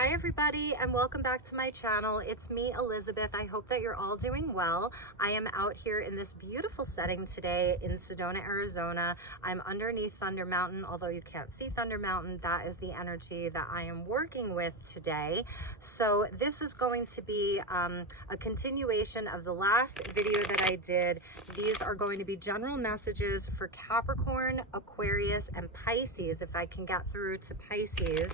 Hi everybody, and welcome back to my channel. It's me, Elizabeth. I hope that you're all doing well. I am out here in this beautiful setting today in Sedona, Arizona. I'm underneath Thunder Mountain. Although you can't see Thunder Mountain, that is the energy that I am working with today. So this is going to be a continuation of the last video that I did. These are going to be general messages for Capricorn, Aquarius, and Pisces, if I can get through to Pisces.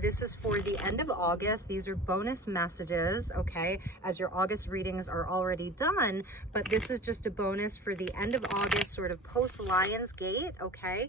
This is for the end of August. These are bonus messages, okay, as your August readings are already done, but this is just a bonus for the end of August, sort of post Lion's Gate, okay?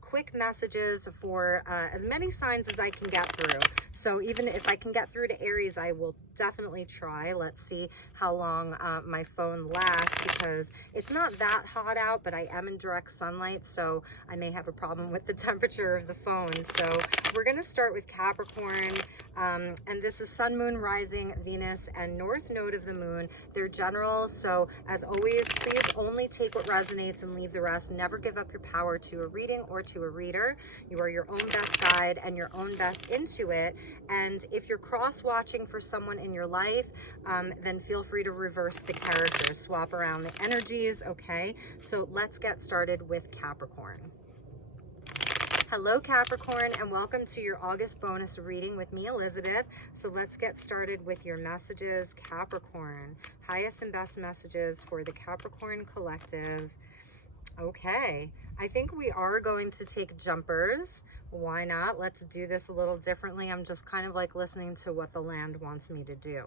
Quick messages for as many signs as I can get through. So even if I can get through to Aries, I will definitely try. Let's see how long my phone lasts, because it's not that hot out, but I am in direct sunlight, so I may have a problem with the temperature of the phone. So we're going to start with Capricorn, and this is Sun, Moon, Rising, Venus, and North Node of the Moon. They're generals, so as always, please only take what resonates and leave the rest. Never give up your power to a reading or to a reader. You are your own best guide and your own best intuit. And if you're cross-watching for someone in your life, then feel free to reverse the characters, swap around the energies, okay? So let's get started with Capricorn. Hello Capricorn, and welcome to your August bonus reading with me, Elizabeth. So let's get started with your messages, Capricorn. Highest and best messages for the Capricorn collective. Okay, I think we are going to take jumpers. Why not? Let's do this a little differently. I'm just kind of like listening to what the land wants me to do.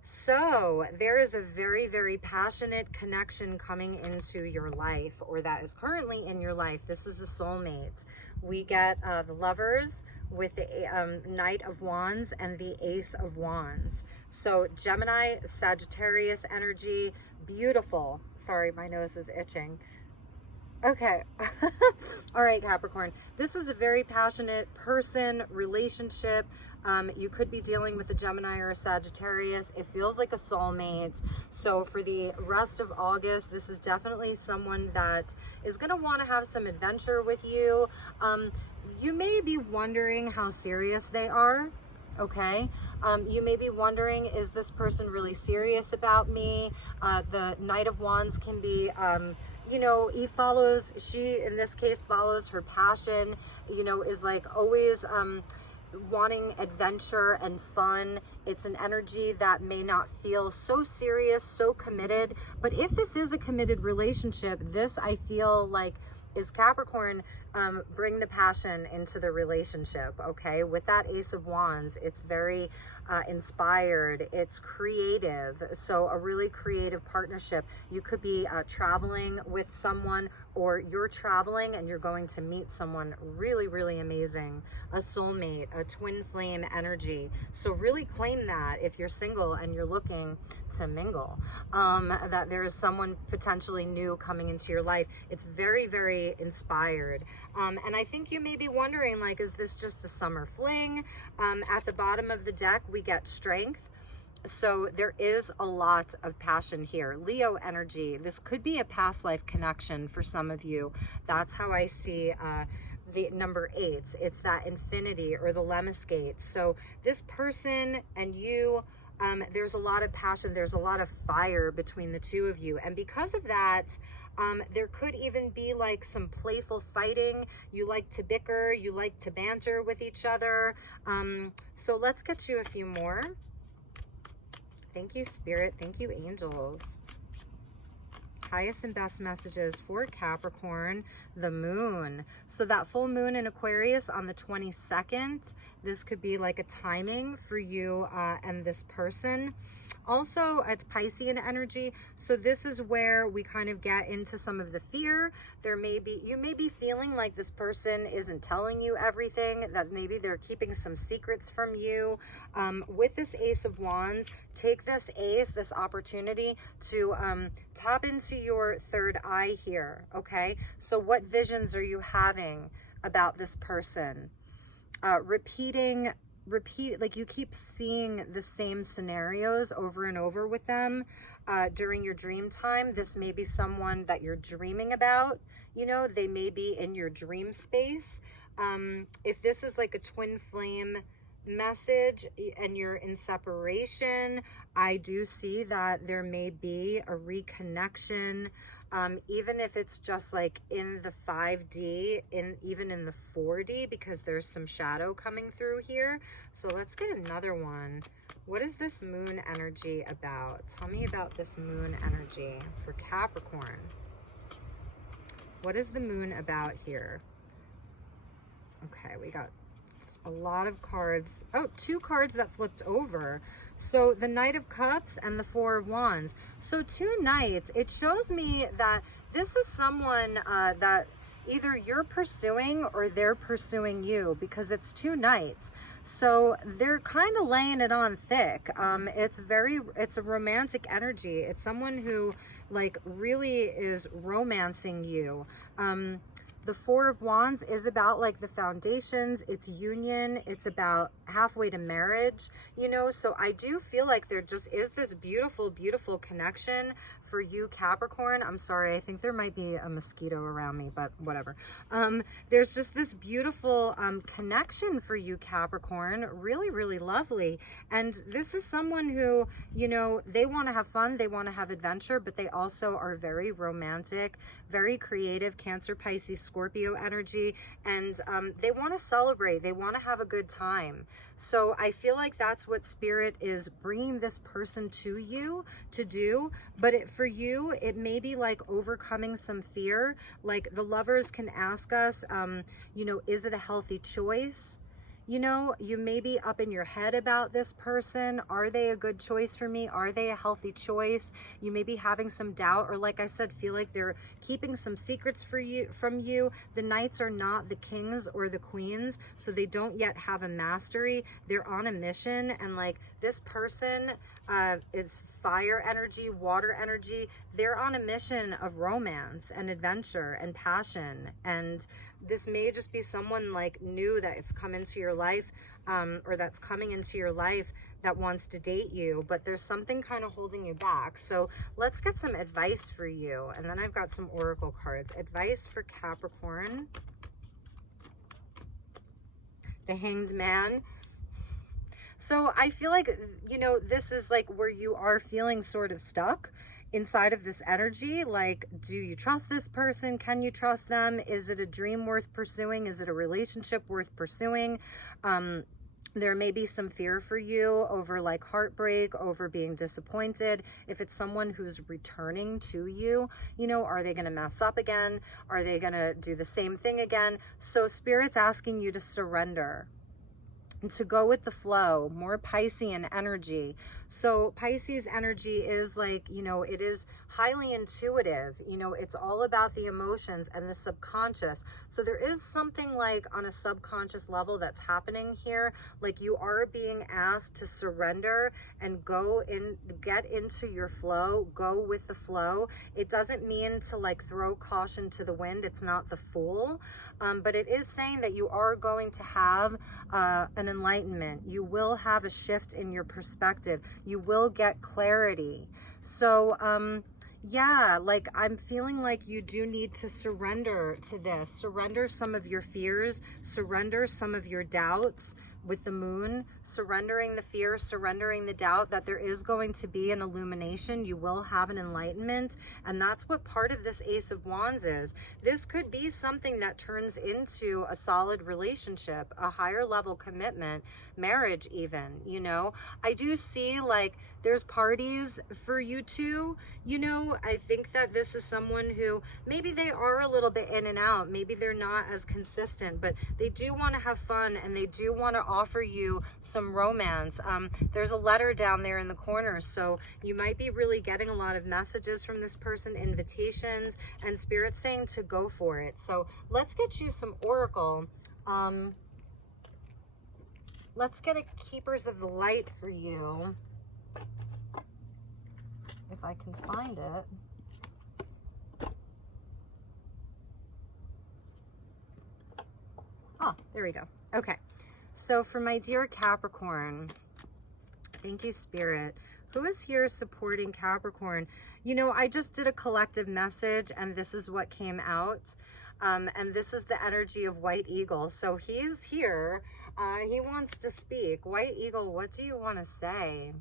So there is a very, very passionate connection coming into your life, or that is currently in your life. This is a soulmate. We get the Lovers with the Knight of Wands and the Ace of Wands. So Gemini, Sagittarius energy, beautiful. Sorry, my nose is itching. Okay. All right, Capricorn. This is a very passionate person, relationship. You could be dealing with a Gemini or a Sagittarius. It feels like a soulmate. So for the rest of August, this is definitely someone that is going to want to have some adventure with you. You may be wondering how serious they are. Okay. You may be wondering, is this person really serious about me? The Knight of Wands can be, you know, she in this case follows her passion, you know, is like always wanting adventure and fun. It's an energy that may not feel so serious, so committed, but if this is a committed relationship, this I feel like is Capricorn. Bring the passion into the relationship, okay? With that Ace of Wands, it's very inspired, it's creative, so a really creative partnership. You could be traveling with someone, or you're traveling and you're going to meet someone really, really amazing, a soulmate, a twin flame energy. So really claim that if you're single and you're looking to mingle, that there is someone potentially new coming into your life. It's very, very inspired. And I think you may be wondering, like, is this just a summer fling? At the bottom of the deck, we get strength. So there is a lot of passion here. Leo energy. This could be a past life connection for some of you. That's how I see the number 8. It's that infinity or the lemniscate. So this person and you, there's a lot of passion. There's a lot of fire between the two of you. And because of that, there could even be like some playful fighting. You like to bicker, you like to banter with each other. So let's get you a few more. Thank you, Spirit. Thank you, angels. Highest and best messages for Capricorn, the moon. So that full moon in Aquarius on the 22nd, this could be like a timing for you and this person. Also, it's Piscean energy, so this is where we kind of get into some of the fear. You may be feeling like this person isn't telling you everything, that maybe they're keeping some secrets from you. With this Ace of Wands, take this opportunity to tap into your third eye here, okay? So what visions are you having about this person? Repeat, like you keep seeing the same scenarios over and over with them during your dream time. This may be someone that you're dreaming about, you know, they may be in your dream space. If this is like a twin flame message and you're in separation, I do see that there may be a reconnection, even if it's just like in the 5D, even in the 4D, because there's some shadow coming through here. So let's get another one. What is this moon energy about? Tell me about this moon energy for Capricorn. What is the moon about here? Okay, we got a lot of cards. Oh, 2 cards that flipped over. So the Knight of Cups and the 4 of Wands. So 2 knights. It shows me that this is someone that either you're pursuing or they're pursuing you, because it's 2 knights. So they're kind of laying it on thick. It's a romantic energy. It's someone who like really is romancing you. The 4 of Wands is about like the foundations, it's union, it's about halfway to marriage, you know, so I do feel like there just is this beautiful, beautiful connection for you, Capricorn. I'm sorry, I think there might be a mosquito around me, but whatever. There's just this beautiful connection for you, Capricorn. Really, really lovely. And this is someone who, you know, they want to have fun, they want to have adventure, but they also are very romantic, very creative, Cancer, Pisces, Scorpio energy, and they want to celebrate, they want to have a good time. So I feel like that's what Spirit is bringing this person to you to do. But for you, it may be like overcoming some fear. Like the lovers can ask us, you know, is it a healthy choice? You know, you may be up in your head about this person. Are they a good choice for me? Are they a healthy choice? You may be having some doubt, or like I said, feel like they're keeping some secrets from you. The knights are not the kings or the queens, so they don't yet have a mastery. They're on a mission, and like this person is fire energy, water energy. They're on a mission of romance and adventure and passion, and this may just be someone like new that it's come into your life, or that's coming into your life that wants to date you, but there's something kind of holding you back. So let's get some advice for you. And then I've got some oracle cards. Advice for Capricorn. The Hanged Man. So I feel like, you know, this is like where you are feeling sort of stuck inside of this energy. Like, do you trust this person? Can you trust them? Is it a dream worth pursuing? Is it a relationship worth pursuing? There may be some fear for you over like heartbreak, over being disappointed. If it's someone who's returning to you, you know, are they going to mess up again? Are they going to do the same thing again? So Spirit's asking you to surrender and to go with the flow, more Piscean energy. So Pisces energy is like, you know, it is highly intuitive. You know, it's all about the emotions and the subconscious. So there is something like on a subconscious level that's happening here. Like you are being asked to surrender and go in, get into your flow, go with the flow. It doesn't mean to like throw caution to the wind. It's not the Fool. But it is saying that you are going to have an enlightenment. You will have a shift in your perspective. You will get clarity. So, yeah, like I'm feeling like you do need to surrender to this. Surrender some of your fears. Surrender some of your doubts. With the moon, surrendering the fear, surrendering the doubt that there is going to be an illumination. You will have an enlightenment. And that's what part of this Ace of Wands is. This could be something that turns into a solid relationship, a higher level commitment, marriage even, you know. I do see like there's parties for you two, you know. I think that this is someone who maybe they are a little bit in and out. Maybe they're not as consistent, but they do want to have fun and they do want to offer you some romance. There's a letter down there in the corner, so you might be really getting a lot of messages from this person, invitations, and Spirit's saying to go for it. So let's get you some oracle. Let's get a Keepers of the Light for you, if I can find it. Oh, there we go. Okay. So for my dear Capricorn, thank you, Spirit. Who is here supporting Capricorn? You know, I just did a collective message and this is what came out. And this is the energy of White Eagle. So he is here. He wants to speak. White Eagle, what do you want to say?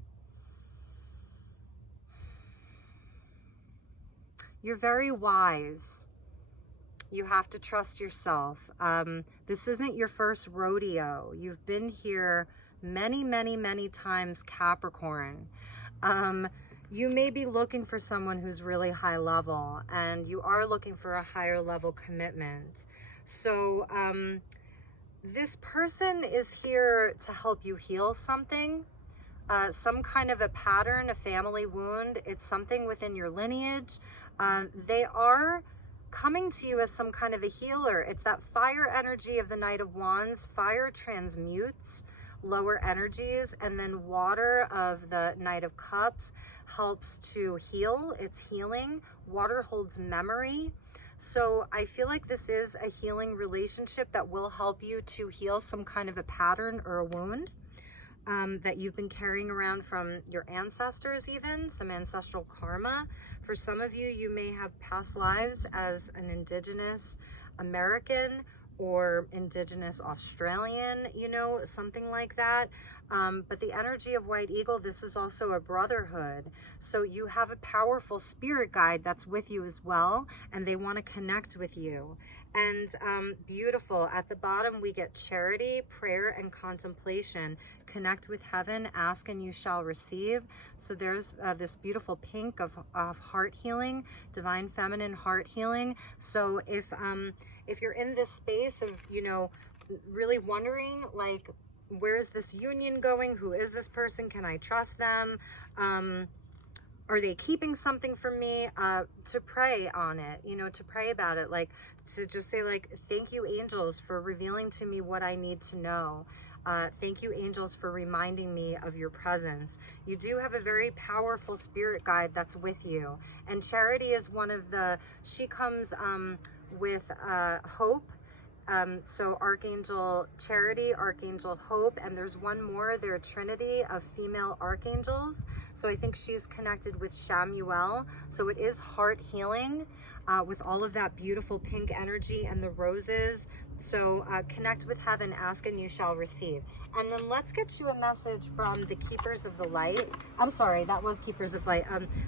You're very wise. You have to trust yourself. This isn't your first rodeo. You've been here many, many, many times, Capricorn. You may be looking for someone who's really high level, and you are looking for a higher level commitment. So this person is here to help you heal something, some kind of a pattern, a family wound. It's something within your lineage. They are coming to you as some kind of a healer. It's that fire energy of the Knight of Wands. Fire transmutes lower energies, and then water of the Knight of Cups helps to heal. It's healing. Water holds memory. So I feel like this is a healing relationship that will help you to heal some kind of a pattern or a wound that you've been carrying around from your ancestors, even some ancestral karma. For some of you, you may have past lives as an Indigenous American or Indigenous Australian, you know, something like that. But the energy of White Eagle, this is also a brotherhood. So you have a powerful spirit guide that's with you as well, and they want to connect with you. And beautiful, at the bottom we get charity, prayer, and contemplation. Connect with heaven, ask and you shall receive. So there's this beautiful pink of heart healing, divine feminine heart healing. So if you're in this space of, you know, really wondering, like, where's this union going? Who is this person? Can I trust them? Are they keeping something from me? To pray on it, you know, to pray about it, like to just say, like, thank you, angels, for revealing to me what I need to know. Thank you, angels, for reminding me of your presence. You do have a very powerful spirit guide that's with you. And Charity is one of the, she comes with hope. So Archangel Charity, Archangel Hope, and there's one more. They're a trinity of female archangels. So I think she's connected with Shamuel. So it is heart healing with all of that beautiful pink energy and the roses. So connect with heaven, ask and you shall receive. And then let's get you a message from the Keepers of the Light. I'm sorry, that was Keepers of Light.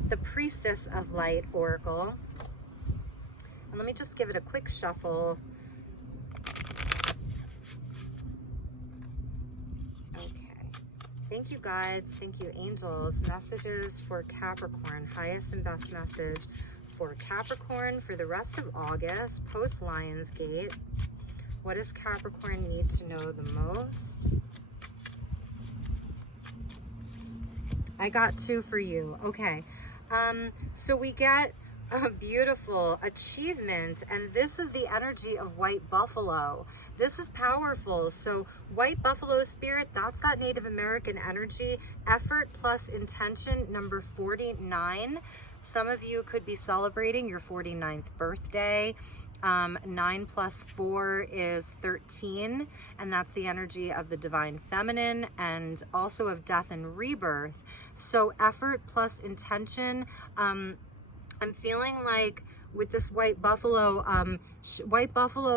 The Priestess of Light Oracle. And let me just give it a quick shuffle. Thank you, guides. Thank you, angels. Messages for Capricorn. Highest and best message for Capricorn for the rest of August, post Lionsgate. What does Capricorn need to know the most? I got two for you. Okay. So we get a beautiful achievement, and this is the energy of White Buffalo. This is powerful. So White Buffalo spirit, that's that Native American energy. Effort plus intention, number 49. Some of you could be celebrating your 49th birthday. 9 plus 4 is 13, and that's the energy of the divine feminine and also of death and rebirth. So effort plus intention. I'm feeling like with this White Buffalo,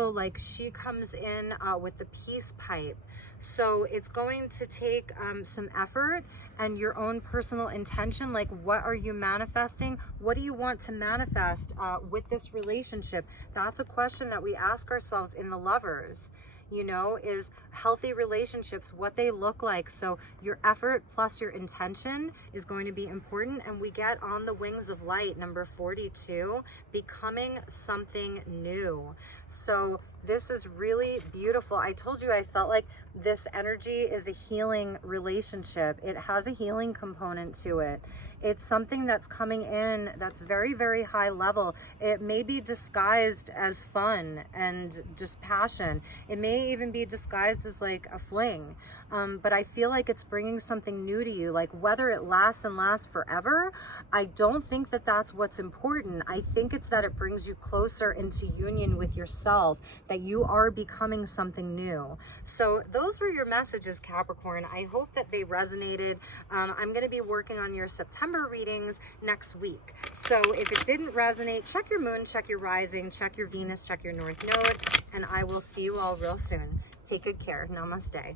like she comes in with the peace pipe. So it's going to take some effort and your own personal intention. Like, what are you manifesting? What do you want to manifest with this relationship? That's a question that we ask ourselves in the Lovers. You know, is healthy relationships, what they look like. So your effort plus your intention is going to be important. And we get on the wings of light, number 42, becoming something new. So this is really beautiful. I told you I felt like this energy is a healing relationship. It has a healing component to it. It's something that's coming in that's very, very high level. It may be disguised as fun and just passion. It may even be disguised as like a fling. But I feel like it's bringing something new to you. Like, whether it lasts and lasts forever, I don't think that that's what's important. I think it's that it brings you closer into union with yourself, that that you are becoming something new. So those were your messages, Capricorn. I hope that they resonated. I'm going to be working on your September readings next week. So if it didn't resonate, check your moon, check your rising, check your Venus, check your North Node, and I will see you all real soon. Take good care. Namaste.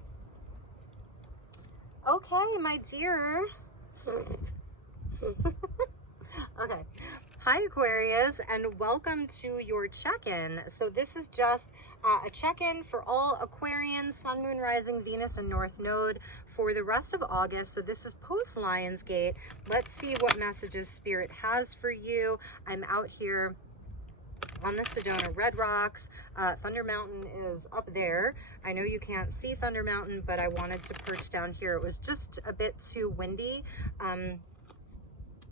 Okay, my dear. Okay. Hi, Aquarius, and welcome to your check-in. So this is just a check-in for all Aquarians, Sun, Moon, Rising, Venus, and North Node for the rest of August. So this is post-Lionsgate. Let's see what messages Spirit has for you. I'm out here on the Sedona Red Rocks. Thunder Mountain is up there. I know you can't see Thunder Mountain, but I wanted to perch down here. It was just a bit too windy.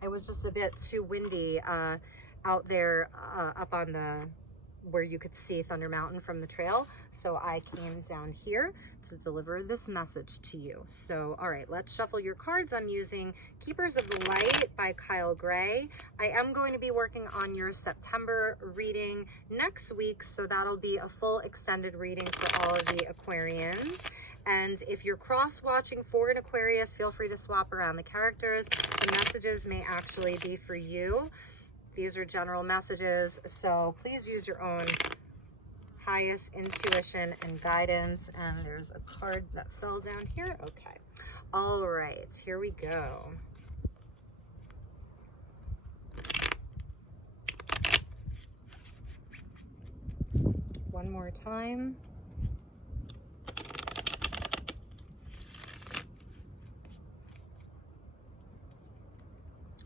It was just a bit too windy out there up on the, where you could see Thunder Mountain from the trail. So I came down here to deliver this message to you. So, all right, let's shuffle your cards. I'm using Keepers of the Light by Kyle Gray. I am going to be working on your September reading next week. So that'll be a full extended reading for all of the Aquarians. And if you're cross-watching for an Aquarius, feel free to swap around the characters. The messages may actually be for you. These are general messages, so please use your own highest intuition and guidance. And there's a card that fell down here. Okay. All right, here we go. One more time.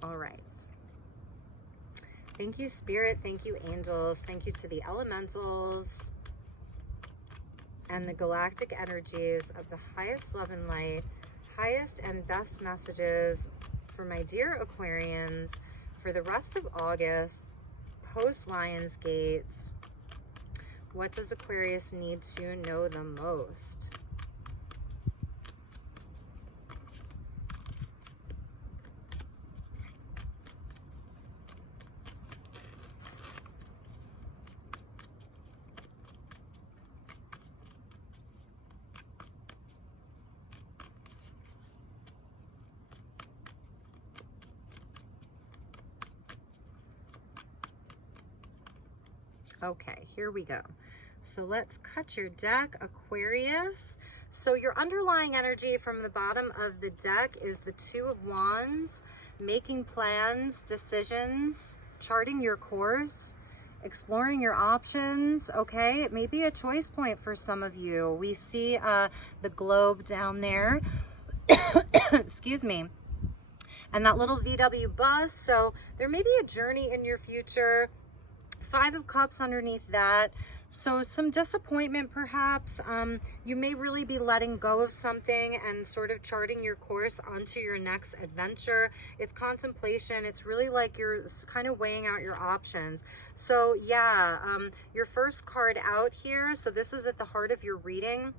All right. Thank you, Spirit. Thank you, angels. Thank you to the elementals and the galactic energies of the highest love and light, highest and best messages for my dear Aquarians for the rest of August, post-Lionsgate. What does Aquarius need to know the most? Okay, here we go. So let's cut your deck, Aquarius. So your underlying energy from the bottom of the deck is the Two of Wands, making plans, decisions, charting your course, exploring your options. Okay, it may be a choice point for some of you. We see the globe down there. Excuse me. And that little VW bus. So there may be a journey in your future. Five of Cups underneath that. So some disappointment perhaps. You may really be letting go of something and sort of charting your course onto your next adventure. It's contemplation. It's really like you're kind of weighing out your options. So yeah, your first card out here, so this is at the heart of your reading,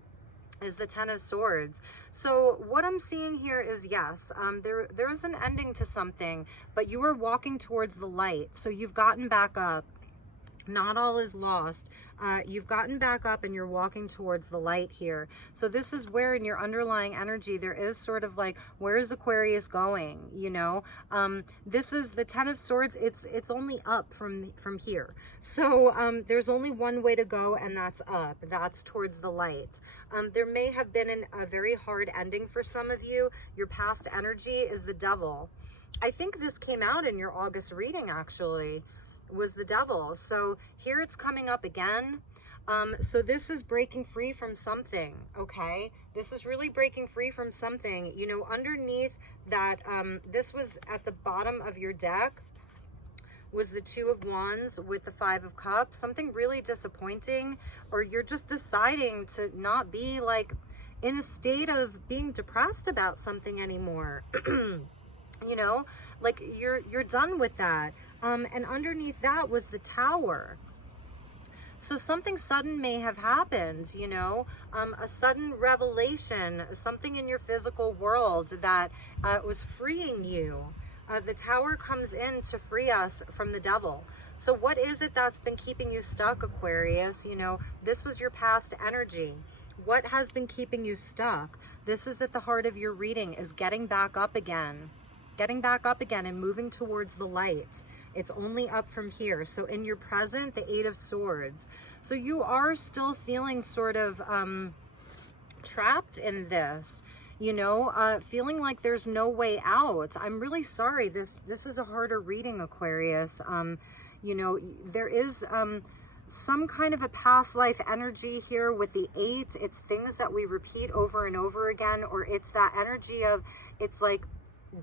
is the Ten of Swords. So what I'm seeing here is, yes, there is an ending to something, but you are walking towards the light. So you've gotten back up. Not all is lost. You've gotten back up and you're walking towards the light here. So this is where in your underlying energy, there is sort of like, where is Aquarius going? You know, this is the Ten of Swords. It's only up from here. So there's only one way to go, and that's up. That's towards the light. There may have been a very hard ending for some of you. Your past energy is the Devil. I think this came out in your August reading, actually. Was the Devil. So here it's coming up again. So this is breaking free from something. Okay, this is really breaking free from something. You know, underneath that, this was at the bottom of your deck, was the Two of Wands with the Five of Cups. Something really disappointing, or you're just deciding to not be like in a state of being depressed about something anymore. You know, like you're done with that. And underneath that was the Tower. So something sudden may have happened, you know, a sudden revelation, something in your physical world that was freeing you. The Tower comes in to free us from the Devil. So what is it that's been keeping you stuck, Aquarius? You know, this was your past energy. What has been keeping you stuck? This is at the heart of your reading, is getting back up again. Getting back up again and moving towards the light. It's only up from here. So in your present, the 8 of Swords. So you are still feeling sort of trapped in this, you know, feeling like there's no way out. I'm really sorry. This is a harder reading, Aquarius. You know, there is some kind of a past life energy here with the 8. It's things that we repeat over and over again, or it's that energy of, it's like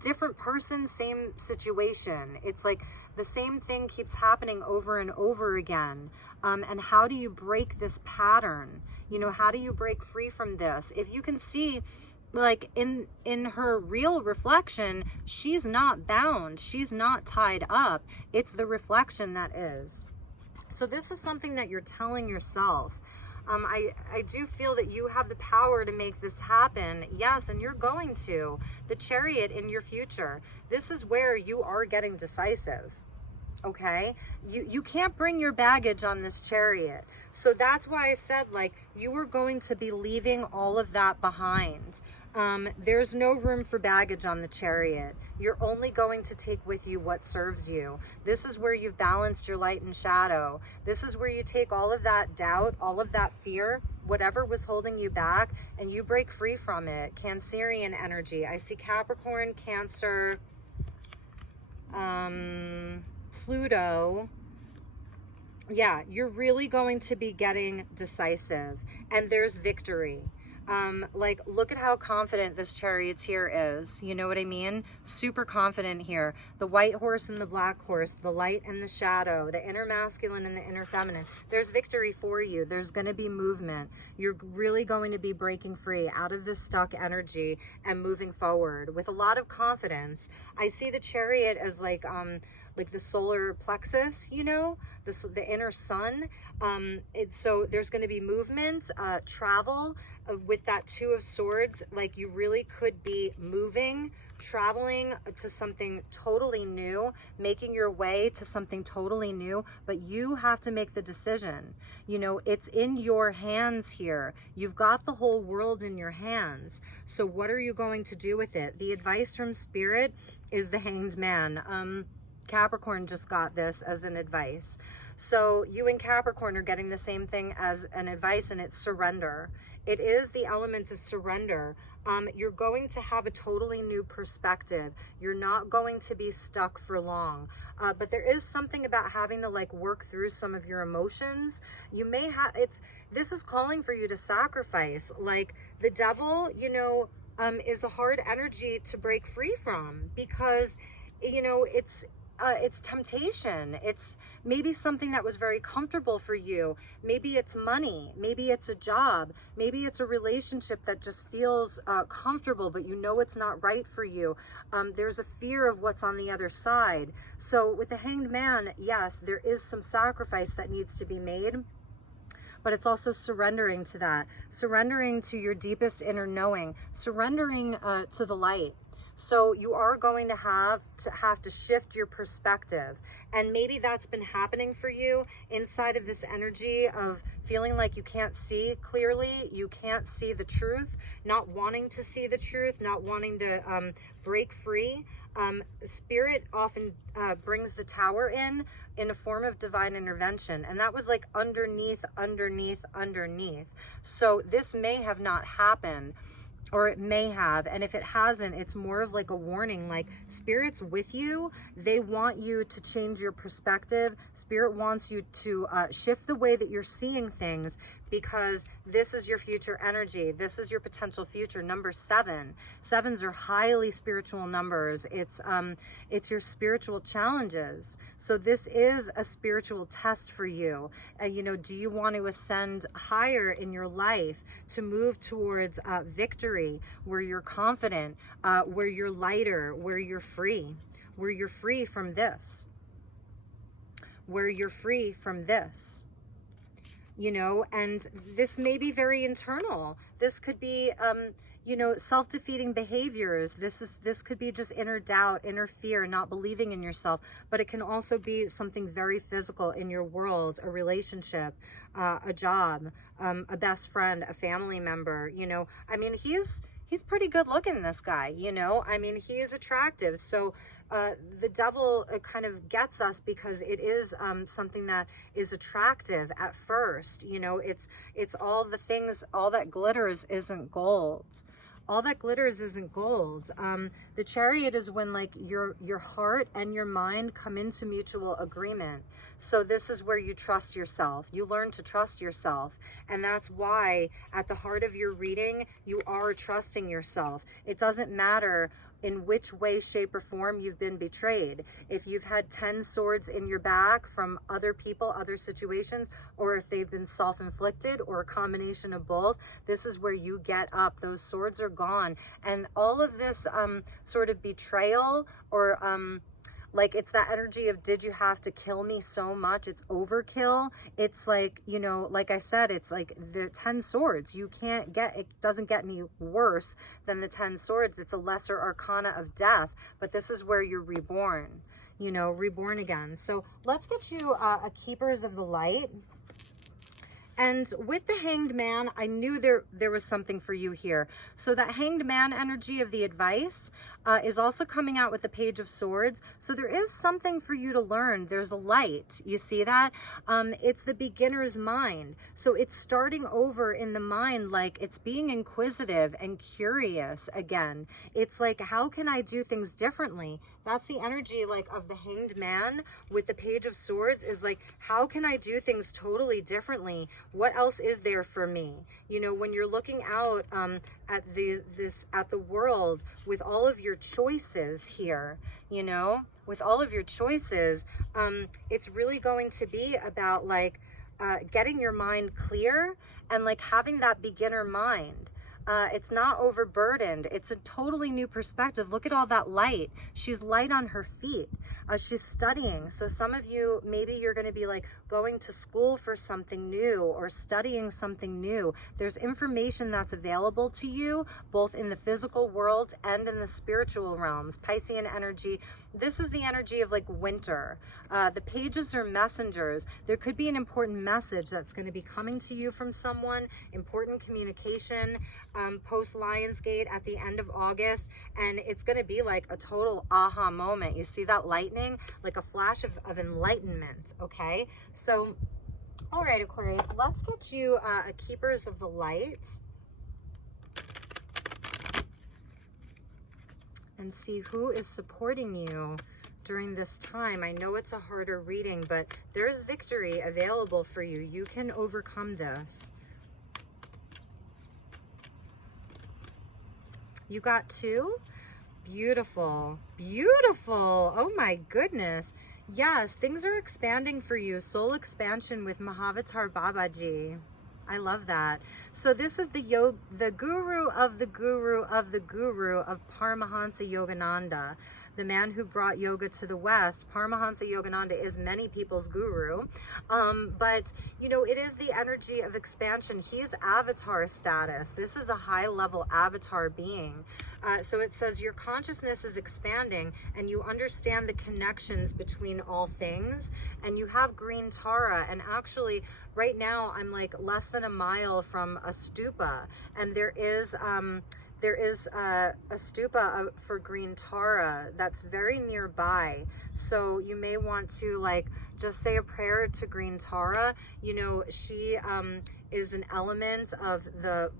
different person, same situation. It's like the same thing keeps happening over and over again. And how do you break this pattern? You know, how do you break free from this? If you can see, like in her real reflection, she's not bound, she's not tied up. It's the reflection that is. So this is something that you're telling yourself. I do feel that you have the power to make this happen. Yes, and you're going to. The Chariot in your future. This is where you are getting decisive. Okay? You can't bring your baggage on this Chariot. So that's why I said, like, you are going to be leaving all of that behind. There's no room for baggage on the Chariot. You're only going to take with you what serves you. This is where you've balanced your light and shadow. This is where you take all of that doubt, all of that fear, whatever was holding you back, and you break free from it. Cancerian energy. I see Capricorn, Cancer, Pluto. Yeah, you're really going to be getting decisive, and there's victory. Like, look at how confident this charioteer is. You know what I mean? Super confident here. The white horse and the black horse, the light and the shadow, the inner masculine and the inner feminine. There's victory for you. There's going to be movement. You're really going to be breaking free out of this stuck energy and moving forward with a lot of confidence. I see the Chariot as like the solar plexus, you know, the inner sun. So there's going to be movement, travel with that 2 of Swords. Like, you really could be moving, traveling to something totally new, making your way to something totally new, but you have to make the decision. You know, it's in your hands here. You've got the whole world in your hands. So what are you going to do with it? The advice from Spirit is the Hanged Man. Capricorn just got this as an advice. So you and Capricorn are getting the same thing as an advice, and it's surrender. It is the element of surrender. You're going to have a totally new perspective. You're not going to be stuck for long. But there is something about having to, like, work through some of your emotions. You may have, this is calling for you to sacrifice. Like, the devil, you know, is a hard energy to break free from, because, you know, it's temptation. It's maybe something that was very comfortable for you. Maybe it's money. Maybe it's a job. Maybe it's a relationship that just feels comfortable, but you know it's not right for you. There's a fear of what's on the other side. So with the Hanged Man, yes, there is some sacrifice that needs to be made, but it's also surrendering to that, surrendering to your deepest inner knowing, surrendering to the light. So you are going to have to shift your perspective. And maybe that's been happening for you inside of this energy of feeling like you can't see clearly, you can't see the truth, not wanting to see the truth, not wanting to break free. Spirit often brings the Tower in a form of divine intervention. And that was like underneath. So this may have not happened, or it may have, and if it hasn't, it's more of like a warning. Like, Spirit's with you. They want you to change your perspective. Spirit wants you to shift the way that you're seeing things, because this is your future energy. This is your potential future. Number 7. 7s are highly spiritual numbers. It's your spiritual challenges. So this is a spiritual test for you. You know, do you want to ascend higher in your life, to move towards victory, where you're confident, where you're lighter, where you're free from this, where you're free from this? You know, and this may be very internal. This could be, you know, self-defeating behaviors. This could be just inner doubt, inner fear, not believing in yourself, but it can also be something very physical in your world, a relationship, a job, a best friend, a family member. You know, I mean, he's pretty good looking, this guy, you know, I mean, he is attractive. So the devil kind of gets us because it is something that is attractive at first. You know, it's all the things, all that glitters isn't gold. All that glitters isn't gold. The Chariot is when like your heart and your mind come into mutual agreement. So this is where you trust yourself. You learn to trust yourself. And that's why at the heart of your reading, you are trusting yourself. It doesn't matter in which way, shape, or form you've been betrayed. If you've had 10 swords in your back from other people, other situations, or if they've been self-inflicted or a combination of both, this is where you get up. Those swords are gone. And all of this sort of betrayal or like it's that energy of, did you have to kill me so much? It's overkill. It's like, you know, like I said, it's like the 10 swords. You can't get, it doesn't get any worse than the 10 swords. It's a lesser arcana of death, but this is where you're reborn, you know, reborn again. So let's get you a Keepers of the Light. And with the Hanged Man, I knew there was something for you here. So that Hanged Man energy of the advice is also coming out with the Page of Swords. So there is something for you to learn. There's a light. You see that? It's the beginner's mind. So it's starting over in the mind, like it's being inquisitive and curious again. It's like, how can I do things differently? That's the energy like of the Hanged Man with the Page of Swords, is like, how can I do things totally differently? What else is there for me? You know, when you're looking out at the world with all of your choices here, you know, with all of your choices, it's really going to be about like getting your mind clear and like having that beginner mind. It's not overburdened. It's a totally new perspective. Look at all that light. She's light on her feet. She's studying. So some of you, maybe you're going to be like going to school for something new or studying something new. There's information that's available to you, both in the physical world and in the spiritual realms. Piscean energy. This is the energy of like winter. The pages are messengers. There could be an important message that's going to be coming to you from someone, important communication, post Lionsgate at the end of August. And it's going to be like a total aha moment. You see that lightning? Like a flash of enlightenment. Okay. So, all right, Aquarius, let's get you a Keepers of the Light. And see who is supporting you during this time. I know it's a harder reading, but there's victory available for you. You can overcome this. You got 2? Beautiful. Beautiful. Oh my goodness. Yes, things are expanding for you. Soul expansion with Mahavatar Babaji. I love that. So this is the guru of the guru of the guru of Paramahansa Yogananda, the man who brought yoga to the West. Paramahansa Yogananda is many people's guru, but you know, it is the energy of expansion. He's avatar status. This is a high-level avatar being. So it says your consciousness is expanding and you understand the connections between all things, and you have green Tara. And actually right now I'm like less than a mile from a stupa, and there is a stupa for green Tara that's very nearby. So you may want to like just say a prayer to green Tara. You know, she is an element of the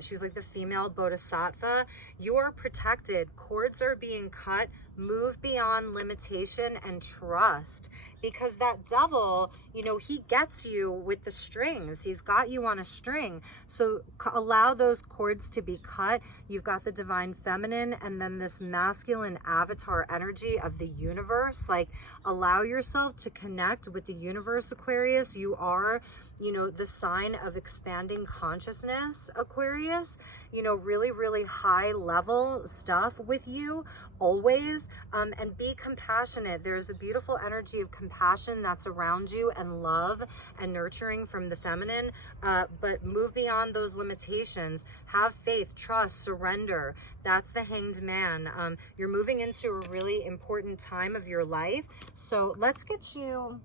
she's like the female bodhisattva. You are protected. Cords are being cut. Move beyond limitation and trust, because that devil, you know, he gets you with the strings. He's got you on a string. So allow those cords to be cut. You've got the divine feminine and then this masculine avatar energy of the universe. Like, allow yourself to connect with the universe, Aquarius. You are you know, the sign of expanding consciousness, Aquarius, you know, really, really high level stuff with you always. And be compassionate. There's a beautiful energy of compassion that's around you, and love and nurturing from the feminine, but move beyond those limitations. Have faith, trust, surrender. That's the Hanged Man. You're moving into a really important time of your life. So let's get you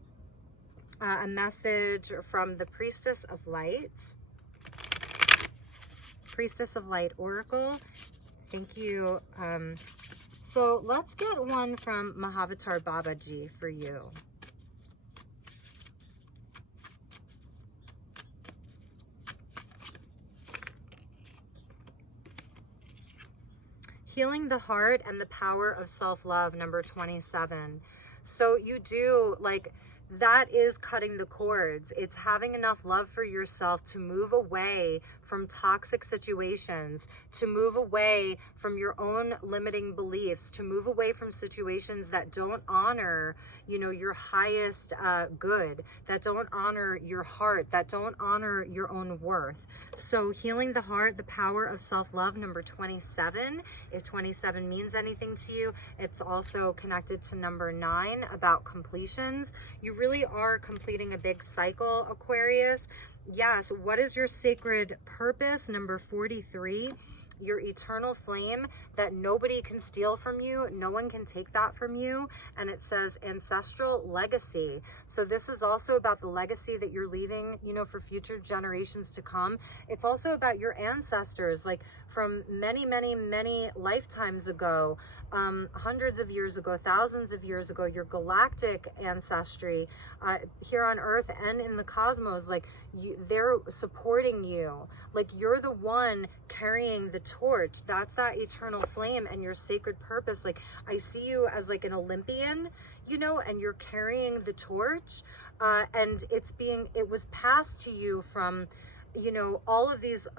a message from the Priestess of Light. Priestess of Light Oracle. Thank you. So let's get one from Mahavatar Babaji for you. Healing the heart and the power of self-love, number 27. So you do, like, that is cutting the cords. It's having enough love for yourself to move away from toxic situations, to move away from your own limiting beliefs, to move away from situations that don't honor, you know, your highest good, that don't honor your heart, that don't honor your own worth. So healing the heart, the power of self-love, number 27. If 27 means anything to you, it's also connected to number 9 about completions. You really are completing a big cycle, Aquarius. Yes, what is your sacred purpose? Number 43. Your eternal flame that nobody can steal from you. No one can take that from you. And it says ancestral legacy. So this is also about the legacy that you're leaving, you know, for future generations to come. It's also about your ancestors, like from many, many, many lifetimes ago, hundreds of years ago, thousands of years ago, your galactic ancestry here on Earth and in the cosmos, like they're supporting you. Like you're the one carrying the torch. That's that eternal flame and your sacred purpose. Like I see you as like an Olympian, you know, and you're carrying the torch, and it was passed to you from, you know, all of these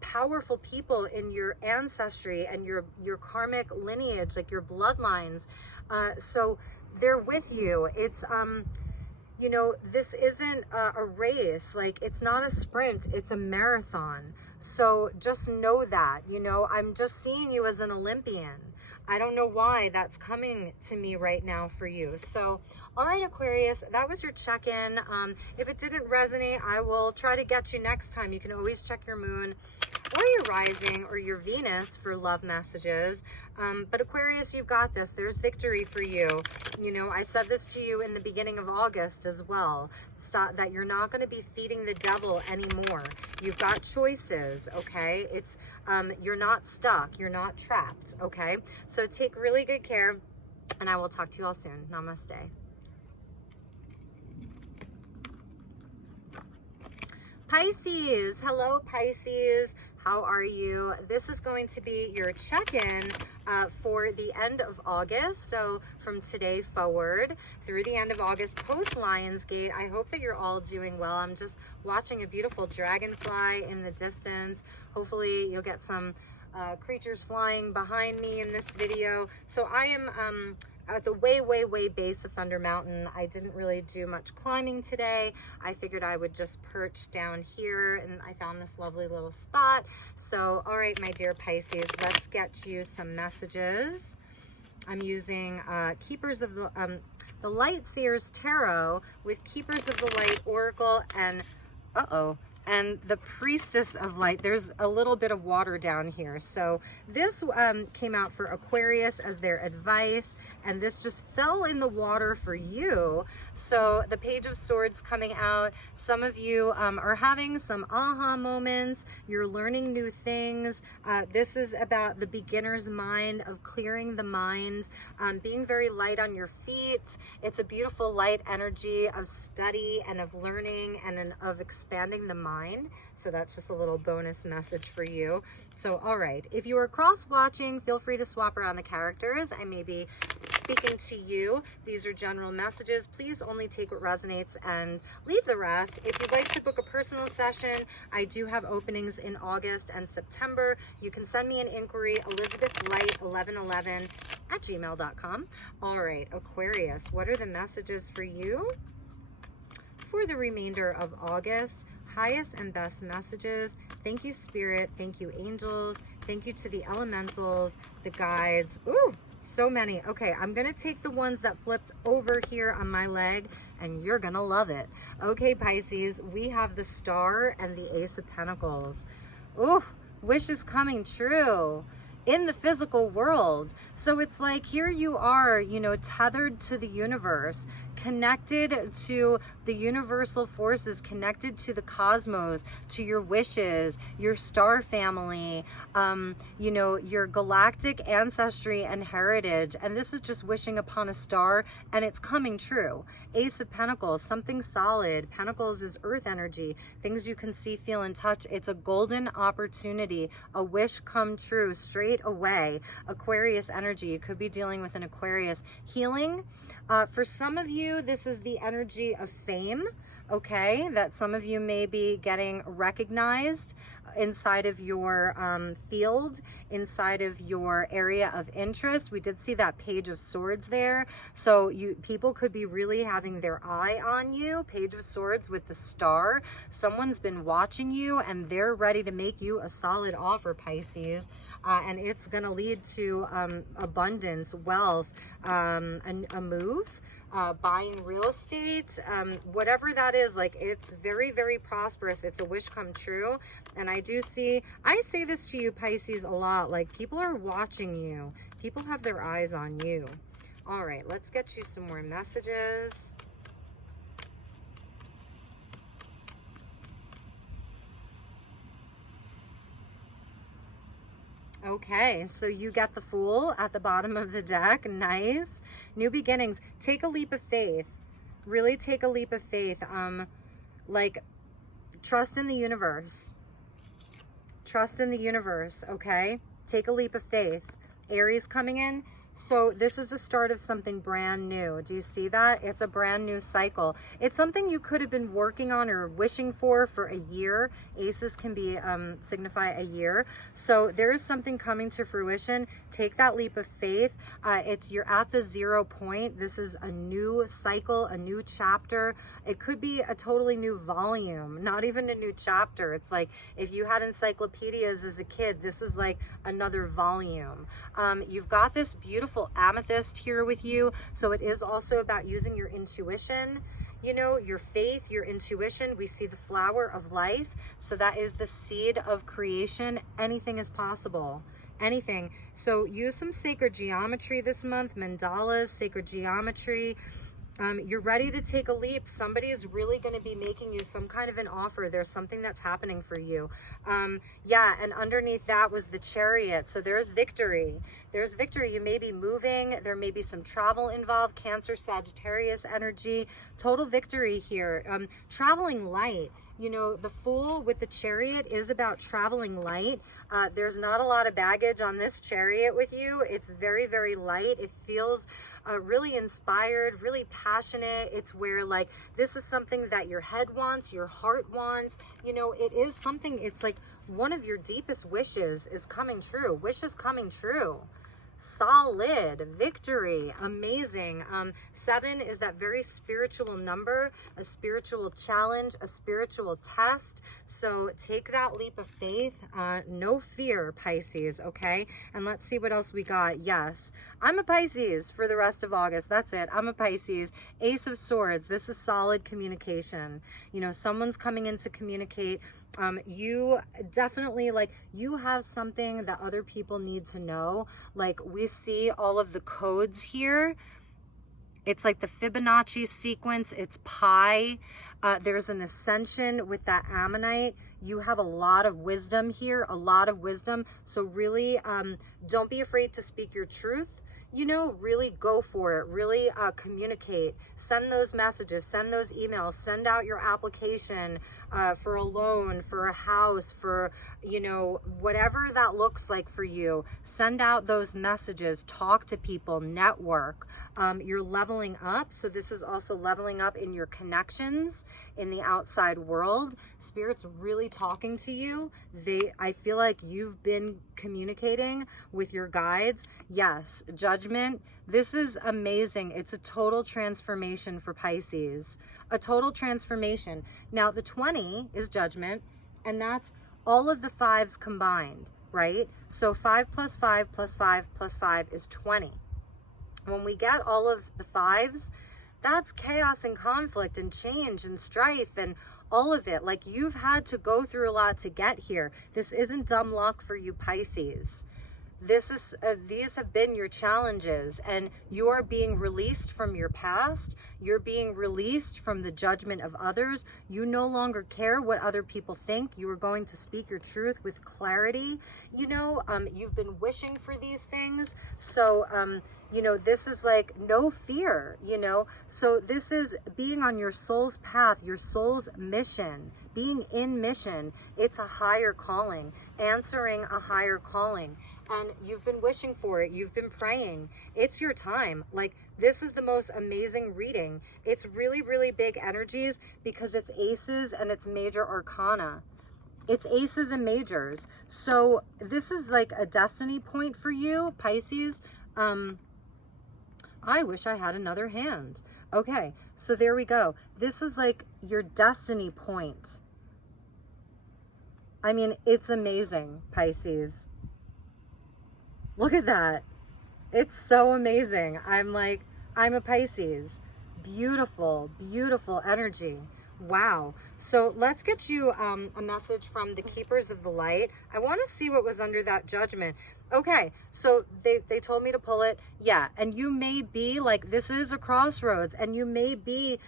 powerful people in your ancestry and your karmic lineage, like your bloodlines. So they're with you. It's you know, this isn't a race. Like it's not a sprint, it's a marathon. So just know that, you know, I'm just seeing you as an Olympian. I don't know why that's coming to me right now for you. So, all right, Aquarius, that was your check-in. If it didn't resonate, I will try to get you next time. You can always check your moon or your rising or your Venus for love messages. But Aquarius, you've got this. There's victory for you. You know, I said this to you in the beginning of August as well. Stop that you're not going to be feeding the devil anymore. You've got choices, okay? It's you're not stuck. You're not trapped, okay? So take really good care, and I will talk to you all soon. Namaste. Pisces. Hello, Pisces. How are you? This is going to be your check-in for the end of August. So from today forward through the end of August, post Lionsgate. I hope that you're all doing well. I'm just watching a beautiful dragonfly in the distance. Hopefully you'll get some creatures flying behind me in this video. So I am at the way base of Thunder Mountain. I didn't really do much climbing today. I figured I would just perch down here, and I found this lovely little spot. So, all right, my dear Pisces, let's get you some messages. I'm using Keepers of the Light Seers Tarot with Keepers of the Light Oracle and and the Priestess of Light. There's a little bit of water down here. So this came out for Aquarius as their advice, and this just fell in the water for you. So the Page of Swords coming out. Some of you are having some aha moments. You're learning new things. This is about the beginner's mind, of clearing the mind, being very light on your feet. It's a beautiful light energy of study and of learning and of expanding the mind. So that's just a little bonus message for you. So, all right, if you are cross-watching, feel free to swap around the characters. I may be speaking to you. These are general messages. Please only take what resonates and leave the rest. If you'd like to book a personal session, I do have openings in August and September. You can send me an inquiry, elizabethlight1111@gmail.com. All right, Aquarius, what are the messages for you for the remainder of August. Highest and best messages. Thank you, Spirit. Thank you, angels. Thank you to the elementals, the guides. Ooh, so many. Okay, I'm going to take the ones that flipped over here on my leg, and you're going to love it. Okay, Pisces, we have the Star and the Ace of Pentacles. Ooh, wish is coming true in the physical world. So it's like, here you are, you know, tethered to the universe, connected to the universal forces, connected to the cosmos, to your wishes, your star family, you know, your galactic ancestry and heritage. And this is just wishing upon a star, and it's coming true. Ace of Pentacles, something solid. Pentacles is earth energy, things you can see, feel, and touch. It's a golden opportunity, a wish come true straight away. Aquarius energy, you could be dealing with an Aquarius. Healing. For some of you, this is the energy of fame, okay? That some of you may be getting recognized inside of your field, inside of your area of interest. We did see that Page of Swords there. So people could be really having their eye on you. Page of Swords with the Star. Someone's been watching you, and they're ready to make you a solid offer, Pisces. And it's going to lead to abundance, wealth, a move, buying real estate, whatever that is. Like, it's very, very prosperous. It's a wish come true. And I say this to you, Pisces, a lot. Like, people are watching you. People have their eyes on you. All right, let's get you some more messages. Okay, so you get the Fool at the bottom of the deck. Nice. New beginnings. Take a leap of faith. Really take a leap of faith. Like, trust in the universe. Trust in the universe, okay? Take a leap of faith. Aries coming in. So this is the start of something brand new. Do you see that? It's a brand new cycle. It's something you could have been working on or wishing for a year. Aces can be signify a year. So there is something coming to fruition. Take that leap of faith. You're at the 0 point. This is a new cycle, a new chapter. It could be a totally new volume, not even a new chapter. It's like if you had encyclopedias as a kid, this is like another volume. You've got this beautiful amethyst here with you. So it is also about using your intuition, you know, your faith, your intuition. We see the flower of life. So that is the seed of creation. Anything is possible. Anything. So use some sacred geometry this month, mandalas, sacred geometry. You're ready to take a leap. Somebody is really going to be making you some kind of an offer. There's something that's happening for you. Yeah, and underneath that was the Chariot. So there's victory. There's victory. You may be moving. There may be some travel involved. Cancer, Sagittarius energy. Total victory here. Traveling light. You know, the Fool with the Chariot is about traveling light. There's not a lot of baggage on this Chariot with you. It's very, very light. It feels really inspired, really passionate. It's where, like, this is something that your head wants, your heart wants. You know, it is something, it's like one of your deepest wishes is coming true. Wish is coming true. Solid victory. Amazing. 7 is that very spiritual number, a spiritual challenge, a spiritual test. So take that leap of faith. No fear, Pisces. Okay. And let's see what else we got. Yes, I'm a Pisces for the rest of August. That's it. I'm a Pisces. Ace of Swords. This is solid communication. You know, someone's coming in to communicate. You definitely, like, you have something that other people need to know. Like, we see all of the codes here. It's like the Fibonacci sequence. It's pi. There's an ascension with that ammonite. You have a lot of wisdom here, a lot of wisdom. So really, don't be afraid to speak your truth. You know, really go for it. Really communicate. Send those messages, send those emails, send out your application for a loan, for a house, for, you know, whatever that looks like for you. Send out those messages, talk to people, network. You're leveling up. So this is also leveling up in your connections in the outside world. Spirit's really talking to you. I feel like you've been communicating with your guides. Yes, judgment. This is amazing. It's a total transformation for Pisces. A total transformation. Now, the 20 is judgment, and that's all of the fives combined, right? So 5 plus 5 plus 5 plus 5 is 20. When we get all of the fives, that's chaos and conflict and change and strife and all of it. Like, you've had to go through a lot to get here. This isn't dumb luck for you, Pisces. These have been your challenges, and you are being released from your past. You're being released from the judgment of others. You no longer care what other people think. You are going to speak your truth with clarity. You know, you've been wishing for these things. So, you know, this is like no fear, you know. So this is being on your soul's path, your soul's mission, being in mission. It's a higher calling, answering a higher calling. And you've been wishing for it. You've been praying. It's your time. Like, this is the most amazing reading. It's really, really big energies because it's aces and it's major arcana. It's aces and majors. So this is like a destiny point for you, Pisces. I wish I had another hand. Okay, so there we go. This is like your destiny point. I mean, it's amazing, Pisces. Look at that. It's so amazing. I'm a Pisces. Beautiful, beautiful energy. Wow. So let's get you a message from the Keepers of the Light. I want to see what was under that judgment. Okay, so they told me to pull it. Yeah, and you may be like, this is a crossroads, and you may be,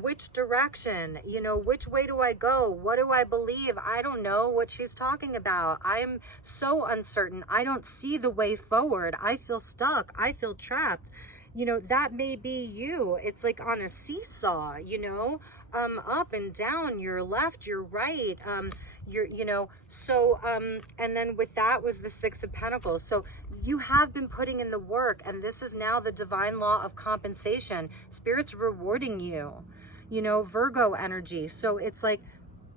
which direction, you know, which way do I go? What do I believe? I don't know what she's talking about. I'm so uncertain. I don't see the way forward. I feel stuck. I feel trapped. You know, that may be you. It's like on a seesaw, you know, up and down, you're left, you're right, you know, so, and then with that was the Six of Pentacles. So you have been putting in the work, and this is now the divine law of compensation. Spirit's rewarding you, you know, Virgo energy. So it's like,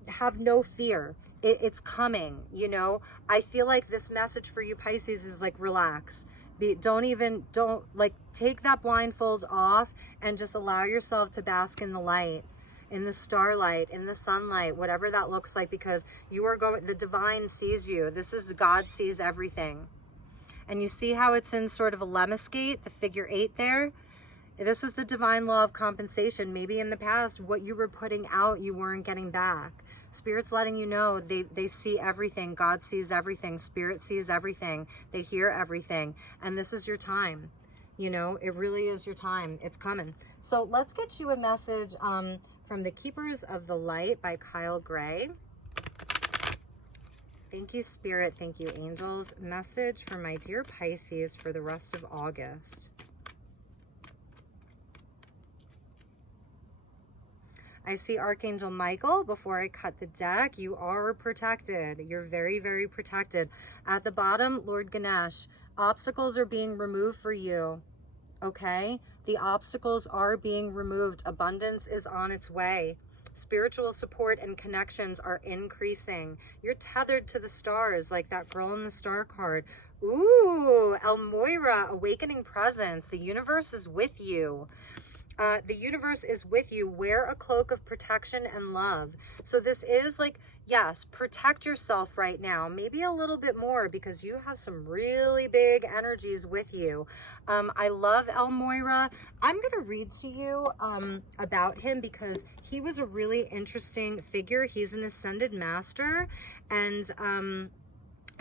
have no fear. It's coming, you know. I feel like this message for you, Pisces, is like, relax. Don't like, take that blindfold off and just allow yourself to bask in the light, in the starlight, in the sunlight, whatever that looks like, because you are going, the divine sees you. This is God sees everything. And you see how it's in sort of a lemniscate, the figure 8 there? This is the divine law of compensation. Maybe in the past, what you were putting out, you weren't getting back. Spirit's letting you know they see everything. God sees everything. Spirit sees everything. They hear everything. And this is your time. You know, it really is your time. It's coming. So let's get you a message from the Keepers of the Light by Kyle Gray. Thank you, Spirit. Thank you, angels. Message for my dear Pisces for the rest of August. I see Archangel Michael. Before I cut the deck, you are protected. You're very, very protected. At the bottom, Lord Ganesh, obstacles are being removed for you. Okay? The obstacles are being removed. Abundance is on its way. Spiritual support and connections are increasing. You're tethered to the stars like that girl in the star card. Ooh, Elmoira, awakening presence. The universe is with you. The universe is with you. Wear a cloak of protection and love. So this is like, yes, protect yourself right now. Maybe a little bit more because you have some really big energies with you. I love Elmoira. I'm going to read to you about him because he was a really interesting figure. He's an ascended master, and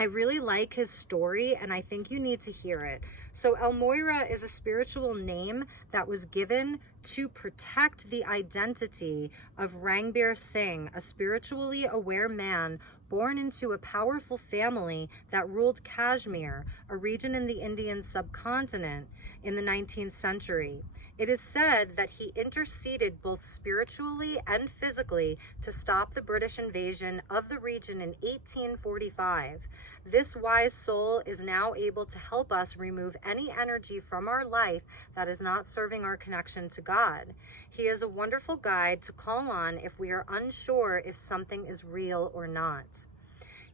I really like his story, and I think you need to hear it. So Elmoira is a spiritual name that was given to protect the identity of Rangbir Singh, a spiritually aware man born into a powerful family that ruled Kashmir, a region in the Indian subcontinent, in the 19th century. It is said that he interceded both spiritually and physically to stop the British invasion of the region in 1845. This wise soul is now able to help us remove any energy from our life that is not serving our connection to God. He is a wonderful guide to call on if we are unsure if something is real or not.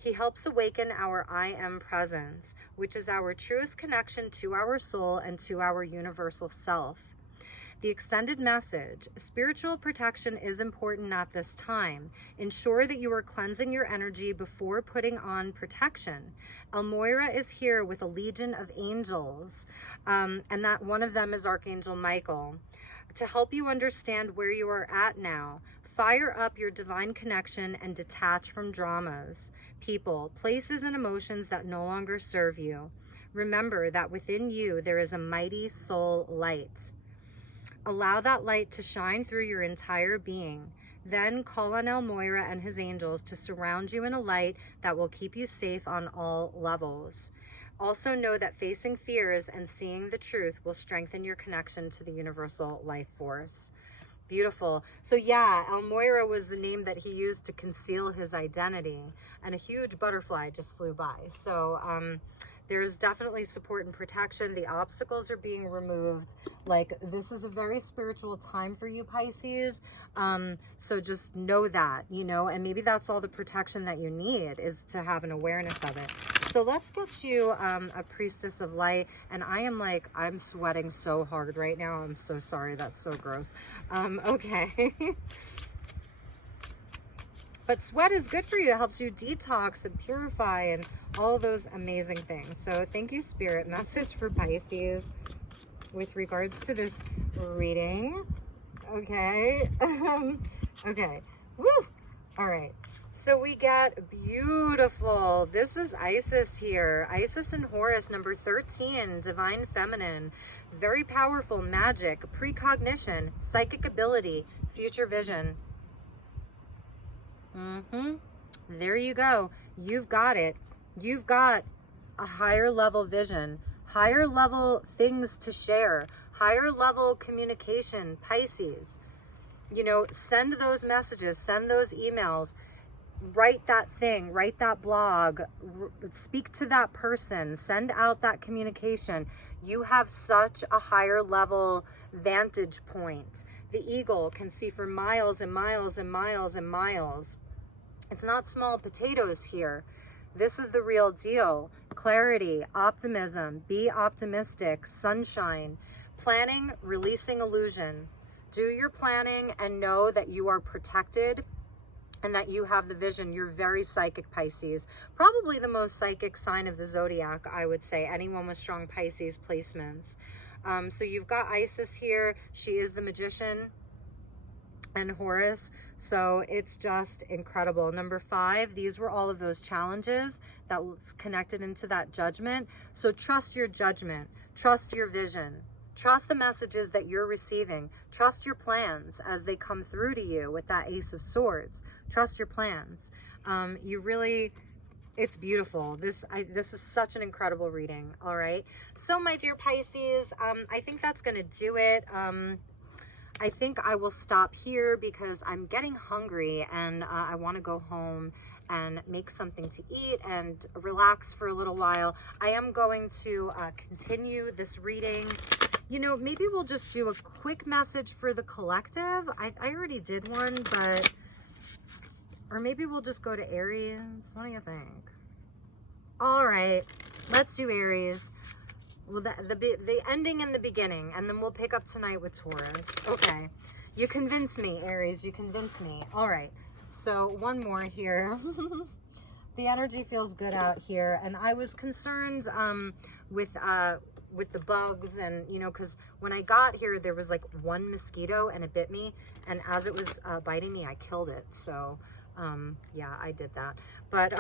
He helps awaken our I am presence, which is our truest connection to our soul and to our universal self. The extended message: spiritual protection is important at this time. Ensure that you are cleansing your energy before putting on protection. Elmoira is here with a legion of angels, and that one of them is Archangel Michael, to help you understand where you are at now. Fire up your divine connection and detach from dramas, people, places, and emotions that no longer serve you. Remember that within you there is a mighty soul light. Allow that light to shine through your entire being. Then call on Elmoira and his angels to surround you in a light that will keep you safe on all levels. Also know that facing fears and seeing the truth will strengthen your connection to the universal life force. Beautiful. So yeah, Elmoira was the name that he used to conceal his identity, and a huge butterfly just flew by. So there's definitely support and protection. The obstacles are being removed. Like, this is a very spiritual time for you, Pisces. So just know that, you know, and maybe that's all the protection that you need, is to have an awareness of it. So let's get you a priestess of light. And I'm sweating so hard right now. I'm so sorry. That's so gross. Okay. But sweat is good for you. It helps you detox and purify and all those amazing things. So thank you, Spirit. Message for Pisces with regards to this reading. Okay. Okay. Woo! All right. So we got beautiful. This is Isis here. Isis and Horus, number 13, divine feminine. Very powerful magic, precognition, psychic ability, future vision. There you go. You've got it. You've got a higher level vision, higher level things to share, higher level communication, Pisces. You know, send those messages, send those emails, write that thing, write that blog, speak to that person, send out that communication. You have such a higher level vantage point. The eagle can see for miles and miles and miles and miles. It's not small potatoes here. This is the real deal. Clarity, optimism, be optimistic, sunshine, planning, releasing illusion. Do your planning and know that you are protected and that you have the vision. You're very psychic, Pisces. Probably the most psychic sign of the zodiac, I would say. Anyone with strong Pisces placements. So you've got Isis here. She is the magician, and Horus. So it's just incredible. Number 5, these were all of those challenges that was connected into that judgment. So trust your judgment, trust your vision, trust the messages that you're receiving, trust your plans as they come through to you with that Ace of Swords. Trust your plans. It's beautiful. This is such an incredible reading. All right. So my dear Pisces, I think that's going to do it. I think I will stop here because I'm getting hungry and I want to go home and make something to eat and relax for a little while. I am going to continue this reading. You know, maybe we'll just do a quick message for the collective. I already did one, but... Or maybe we'll just go to Aries. What do you think? All right, let's do Aries. Well, the ending and the beginning, and then we'll pick up tonight with Taurus. Okay, you convince me, Aries. You convince me. All right, so one more here. The energy feels good out here, and I was concerned with the bugs, and you know, because when I got here, there was like one mosquito, and it bit me, and as it was biting me, I killed it. So. Yeah, I did that. But,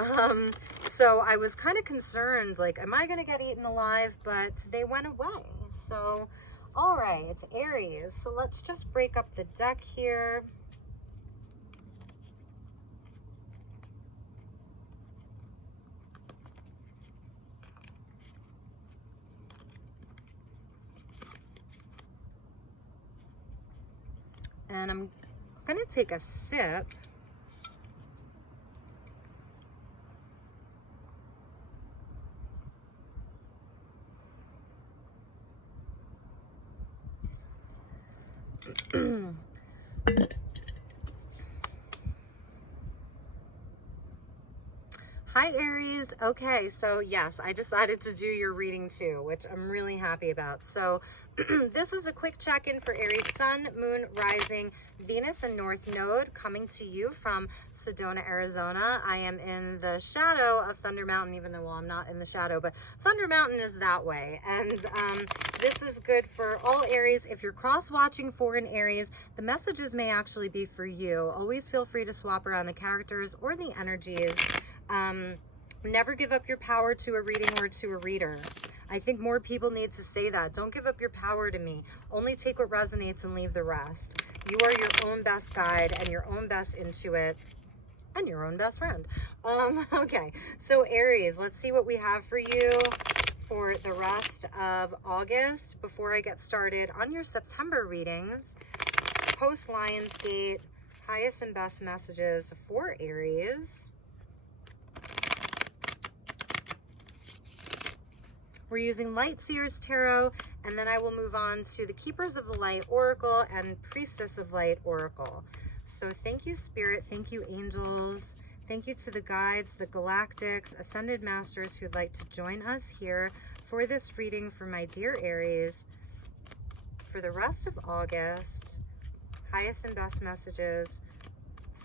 so I was kind of concerned, like, am I going to get eaten alive? But they went away. So, all right, it's Aries. So let's just break up the deck here. And I'm going to take a sip. Hi Aries. Okay, so yes, I decided to do your reading too, which I'm really happy about. So this is a quick check-in for Aries Sun, Moon, Rising, Venus, and North Node coming to you from Sedona, Arizona. I am in the shadow of Thunder Mountain, even though, well, I'm not in the shadow, but Thunder Mountain is that way. And this is good for all Aries. If you're cross-watching for an Aries, the messages may actually be for you. Always feel free to swap around the characters or the energies. Never give up your power to a reading or to a reader. I think more people need to say that. Don't give up your power to me. Only take what resonates and leave the rest. You are your own best guide and your own best intuit and your own best friend. Okay, so Aries, let's see what we have for you for the rest of August. Before I get started on your September readings, post Lionsgate, highest and best messages for Aries. We're using Light Seers Tarot, and then I will move on to the Keepers of the Light Oracle and Priestess of Light Oracle. So thank you, Spirit. Thank you, angels. Thank you to the guides, the galactics, ascended masters who'd like to join us here for this reading for my dear Aries for the rest of August. Highest and best messages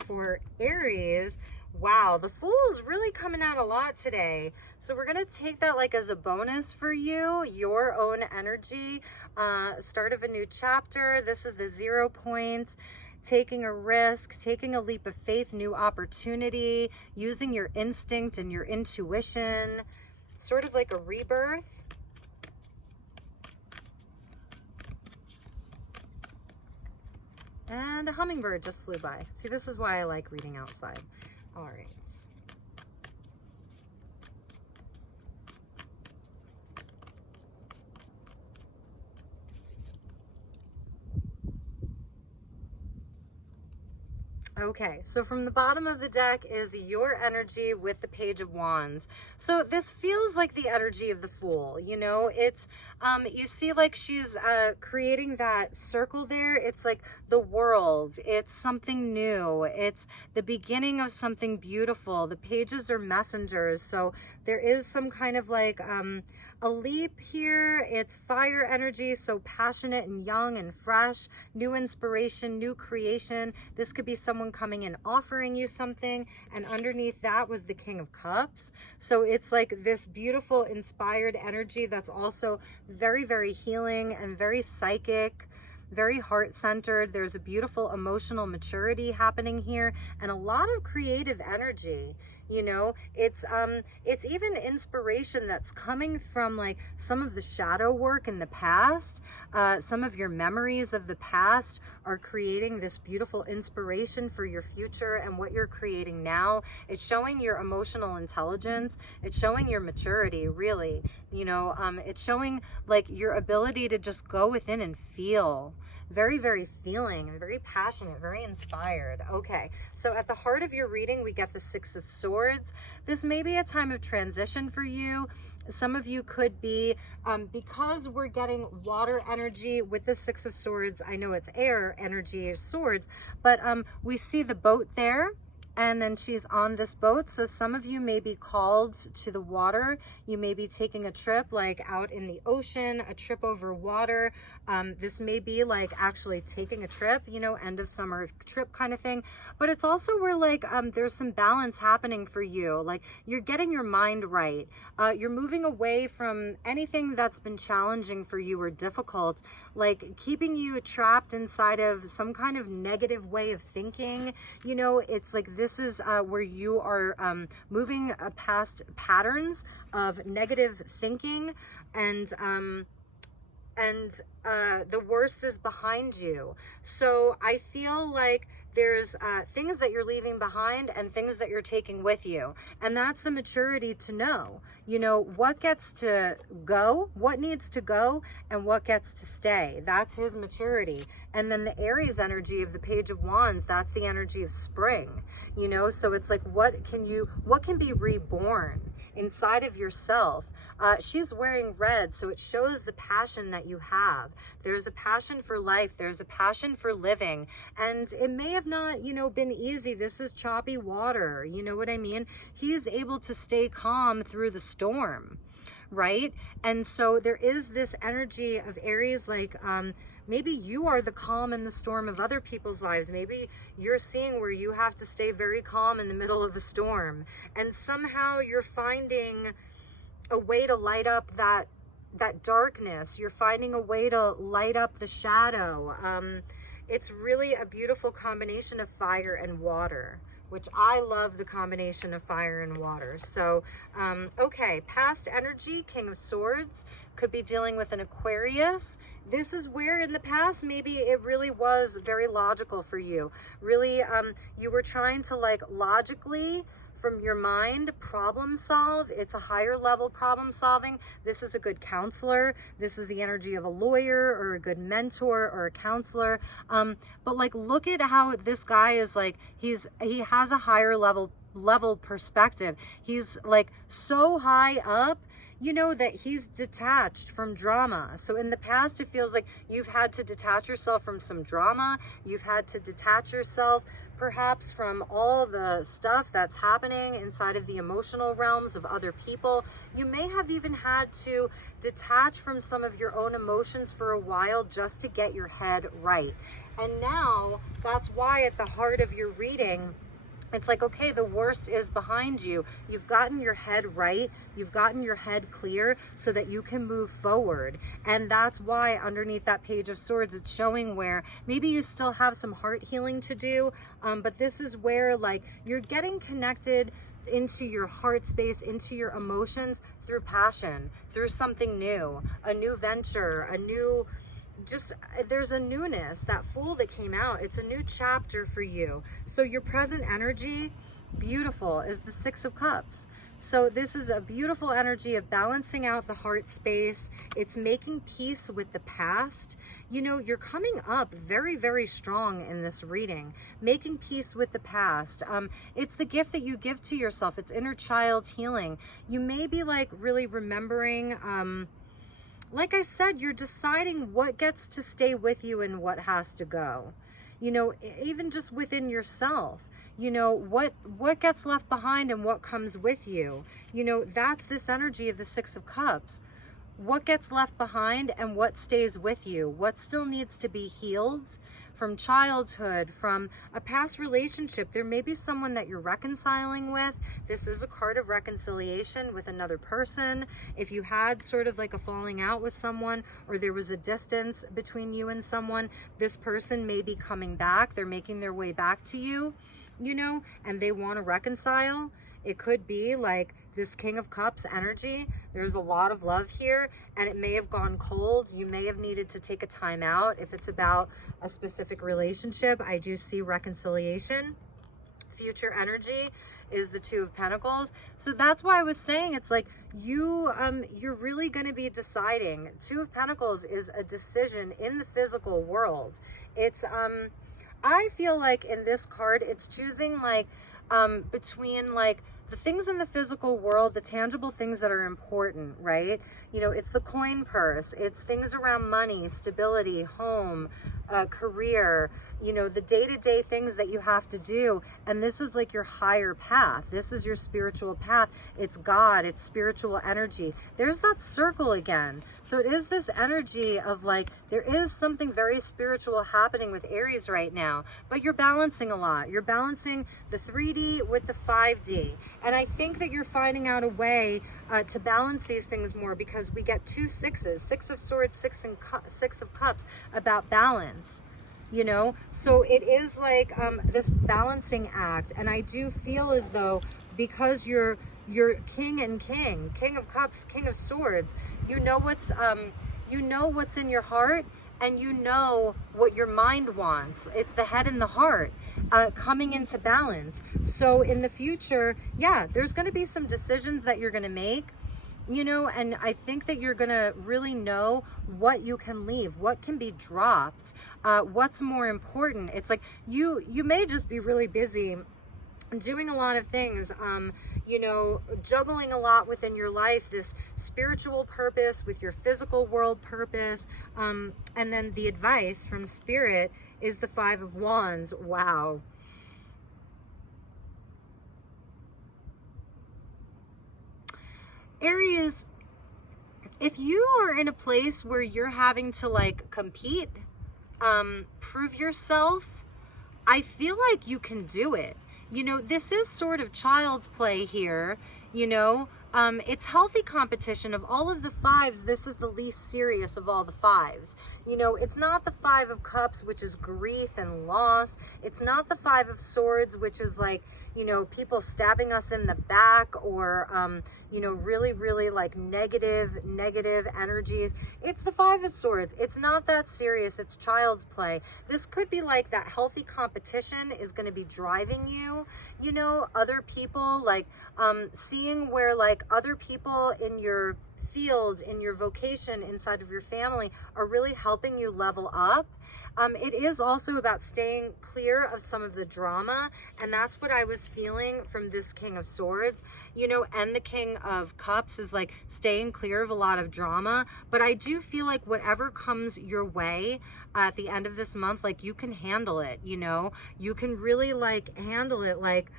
for Aries. Wow, the Fool is really coming out a lot today. So we're going to take that like as a bonus for you, your own energy, start of a new chapter. This is the 0 point, taking a risk, taking a leap of faith, new opportunity, using your instinct and your intuition, sort of like a rebirth. And a hummingbird just flew by. See, this is why I like reading outside. All right. Okay, so from the bottom of the deck is your energy with the Page of Wands. So this feels like the energy of the Fool, you know, it's, you see like she's creating that circle there. It's like the world, it's something new. It's the beginning of something beautiful. The pages are messengers. So there is some kind of like, a leap here. It's fire energy, so passionate and young and fresh, new inspiration, new creation. This could be someone coming and offering you something, and underneath that was the King of Cups. So it's like this beautiful inspired energy that's also very, very healing and very psychic, very heart-centered. There's a beautiful emotional maturity happening here and a lot of creative energy. You know, it's even inspiration that's coming from like some of the shadow work in the past. Some of your memories of the past are creating this beautiful inspiration for your future and what you're creating now. It's showing your emotional intelligence. It's showing your maturity, really. You know, it's showing like your ability to just go within and feel. Very, very feeling and very passionate, very inspired. Okay, so at the heart of your reading, we get the Six of Swords. This may be a time of transition for you. Some of you could be, because we're getting water energy with the Six of Swords. I know it's air energy, swords, but we see the boat there. And then she's on this boat. So some of you may be called to the water. You may be taking a trip like out in the ocean, a trip over water. This may be like actually taking a trip, you know, end of summer trip kind of thing. But it's also where like there's some balance happening for you. Like you're getting your mind right. You're moving away from anything that's been challenging for you or difficult, like keeping you trapped inside of some kind of negative way of thinking. You know, it's like this is where you are moving past patterns of negative thinking, and the worst is behind you. So I feel like there's things that you're leaving behind and things that you're taking with you. And that's the maturity to know, you know, what gets to go, what needs to go, and what gets to stay. That's his maturity. And then the Aries energy of the Page of Wands, that's the energy of spring, you know? So it's like, what can be reborn inside of yourself. She's wearing red, so it shows the passion that you have. There's a passion for life. There's a passion for living. And it may have not, you know, been easy. This is choppy water. You know what I mean? He is able to stay calm through the storm, right? And so there is this energy of Aries, like, maybe you are the calm in the storm of other people's lives. Maybe you're seeing where you have to stay very calm in the middle of a storm. And somehow you're finding a way to light up that darkness. You're finding a way to light up the shadow. It's really a beautiful combination of fire and water, which I love the combination of fire and water. So, okay, past energy, King of Swords, could be dealing with an Aquarius. This is where in the past, maybe it really was very logical for you. Really, you were trying to like logically from your mind problem solve. It's a higher level problem solving. This is a good counselor. This is the energy of a lawyer or a good mentor or a counselor. But like, look at how this guy is like, he has a higher level perspective. He's like so high up, you know, that he's detached from drama. So in the past, it feels like you've had to detach yourself from some drama. You've had to detach yourself perhaps from all the stuff that's happening inside of the emotional realms of other people. You may have even had to detach from some of your own emotions for a while just to get your head right. And now that's why at the heart of your reading, it's like, okay, the worst is behind you. You've gotten your head right. You've gotten your head clear so that you can move forward. And that's why underneath that Page of Swords, it's showing where maybe you still have some heart healing to do. But this is where like you're getting connected into your heart space, into your emotions through passion, through something new, a new venture, a new, just there's a newness. That Fool that came out, it's a new chapter for you. So your present energy, beautiful, is the Six of Cups. So this is a beautiful energy of balancing out the heart space. It's making peace with the past. You know, you're coming up very, very strong in this reading, making peace with the past. It's the gift that you give to yourself. It's inner child healing. You may be like really remembering, like I said, you're deciding what gets to stay with you and what has to go. You know, even just within yourself, you know, what gets left behind and what comes with you. You know, that's this energy of the Six of Cups. What gets left behind and what stays with you? What still needs to be healed from childhood, from a past relationship? There may be someone that you're reconciling with. This is a card of reconciliation with another person. If you had sort of like a falling out with someone, or there was a distance between you and someone, this person may be coming back. They're making their way back to you, you know, and they want to reconcile. It could be like this King of Cups energy. There's a lot of love here, and it may have gone cold. You may have needed to take a time out. If it's about a specific relationship, I do see reconciliation. Future energy is the Two of Pentacles. So that's why I was saying it's like you're really going to be deciding. Two of Pentacles is a decision in the physical world. It's I feel like in this card, it's choosing like between like the things in the physical world, the tangible things that are important, right? You know, it's the coin purse, it's things around money, stability, home, career, you know, the day-to-day things that you have to do. And this is like your higher path. This is your spiritual path. It's God, it's spiritual energy. There's that circle again. So it is this energy of like, there is something very spiritual happening with Aries right now, but you're balancing a lot. You're balancing the 3D with the 5D. And I think that you're finding out a way to balance these things more, because we get two sixes, Six of Swords, Six of Cups, about balance. You know, so it is like this balancing act. And I do feel as though because you're king and king, King of Cups, King of Swords, you know what's in your heart, and you know what your mind wants. It's the head and the heart coming into balance. So in the future, yeah, there's going to be some decisions that you're going to make, you know, and I think that you're going to really know what you can leave, what can be dropped, what's more important. It's like you may just be really busy doing a lot of things, you know, juggling a lot within your life, this spiritual purpose with your physical world purpose. And then the advice from Spirit is the 5 of Wands. Wow. Aries, if you are in a place where you're having to like compete, prove yourself, I feel like you can do it. You know, this is sort of child's play here, you know. It's healthy competition. Of all of the 5s, this is the least serious of all the 5s. You know, it's not the 5 of Cups, which is grief and loss. It's not the 5 of Swords, which is like, you know, people stabbing us in the back, or, you know, really, really like negative energies. It's the 5 of Swords. It's not that serious. It's child's play. This could be like that healthy competition is going to be driving you, you know, other people, like, seeing where like other people in your field, in your vocation, inside of your family are really helping you level up. It is also about staying clear of some of the drama, and that's what I was feeling from this King of Swords, you know, and the King of Cups is like staying clear of a lot of drama. But I do feel like whatever comes your way at the end of this month, like you can handle it, you know, you can really like handle it. Like,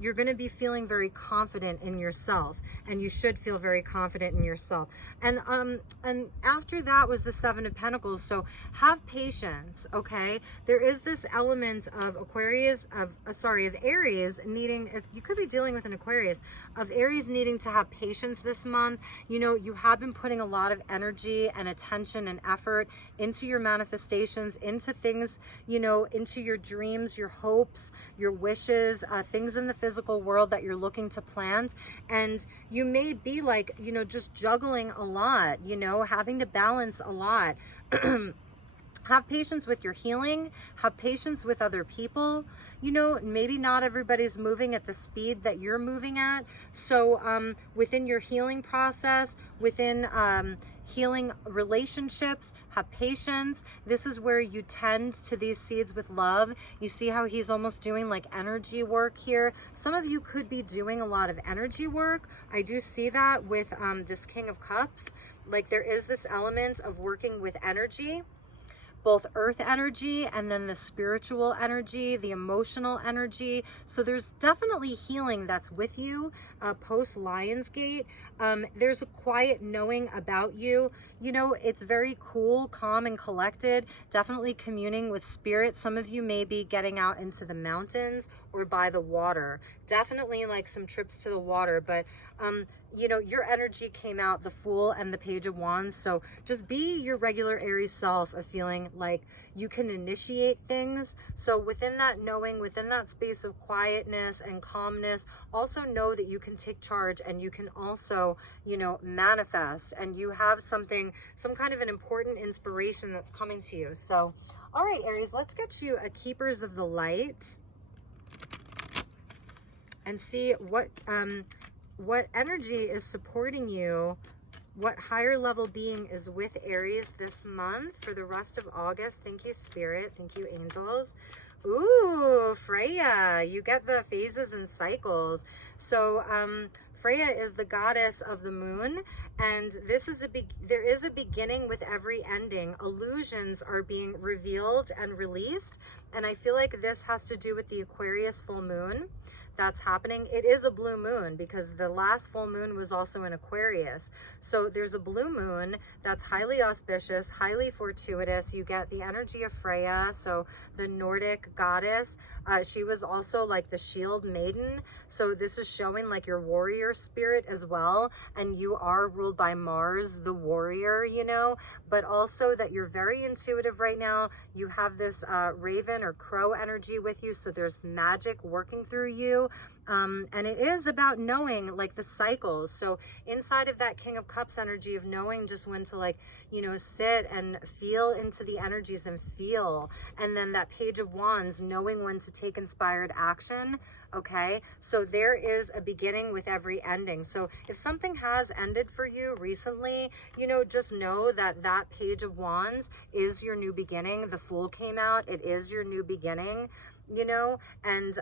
you're going to be feeling very confident in yourself, and you should feel very confident in yourself. And after that was the 7 of Pentacles. So have patience. Okay. There is this element of Aquarius, of Aries needing, if you could be dealing with an Aquarius, of Aries needing to have patience this month. You know, you have been putting a lot of energy and attention and effort into your manifestations, into things, you know, into your dreams, your hopes, your wishes, things in the physical world that you're looking to plant. And you may be like, you know, just juggling a lot, you know, having to balance a lot. Have patience with your healing, have patience with other people. You know, maybe not everybody's moving at the speed that you're moving at. So within your healing process, within healing relationships, have patience. This is where you tend to these seeds with love. You see how he's almost doing like energy work here. Some of you could be doing a lot of energy work. I do see that with this King of Cups. Like there is this element of working with energy, both earth energy and then the spiritual energy, the emotional energy. So there's definitely healing that's with you post Lionsgate. There's a quiet knowing about you. You know, it's very cool, calm, and collected. Definitely communing with spirit. Some of you may be getting out into the mountains or by the water. Definitely like some trips to the water, but you know, your energy came out, the Fool and the Page of Wands. So just be your regular Aries self of feeling like you can initiate things. So within that knowing, within that space of quietness and calmness, also know that you can take charge, and you can also, you know, manifest, and you have something, some kind of an important inspiration that's coming to you. So, all right, Aries, let's get you a Keepers of the Light and see what energy is supporting you, what higher level being is with Aries this month for the rest of August. Thank you, Spirit. Thank you, angels. Ooh, Freya, you get the phases and cycles. So Freya is the goddess of the moon, and this is there is a beginning with every ending. Illusions are being revealed and released, and I feel like this has to do with the Aquarius full moon that's happening. It is a blue moon because the last full moon was also in Aquarius. So there's a blue moon that's highly auspicious, highly fortuitous. You get the energy of Freya, so the Nordic goddess. She was also like the shield maiden. So this is showing like your warrior spirit as well. And you are ruled by Mars, the warrior, you know, but also that you're very intuitive right now. You have this raven or crow energy with you. So there's magic working through you. And it is about knowing like the cycles. So inside of that King of Cups energy of knowing just when to like, you know, sit and feel into the energies and feel. And then that Page of Wands, knowing when to take inspired action. Okay, so there is a beginning with every ending. So if something has ended for you recently, you know, just know that that Page of Wands is your new beginning. The Fool came out. It is your new beginning, you know, and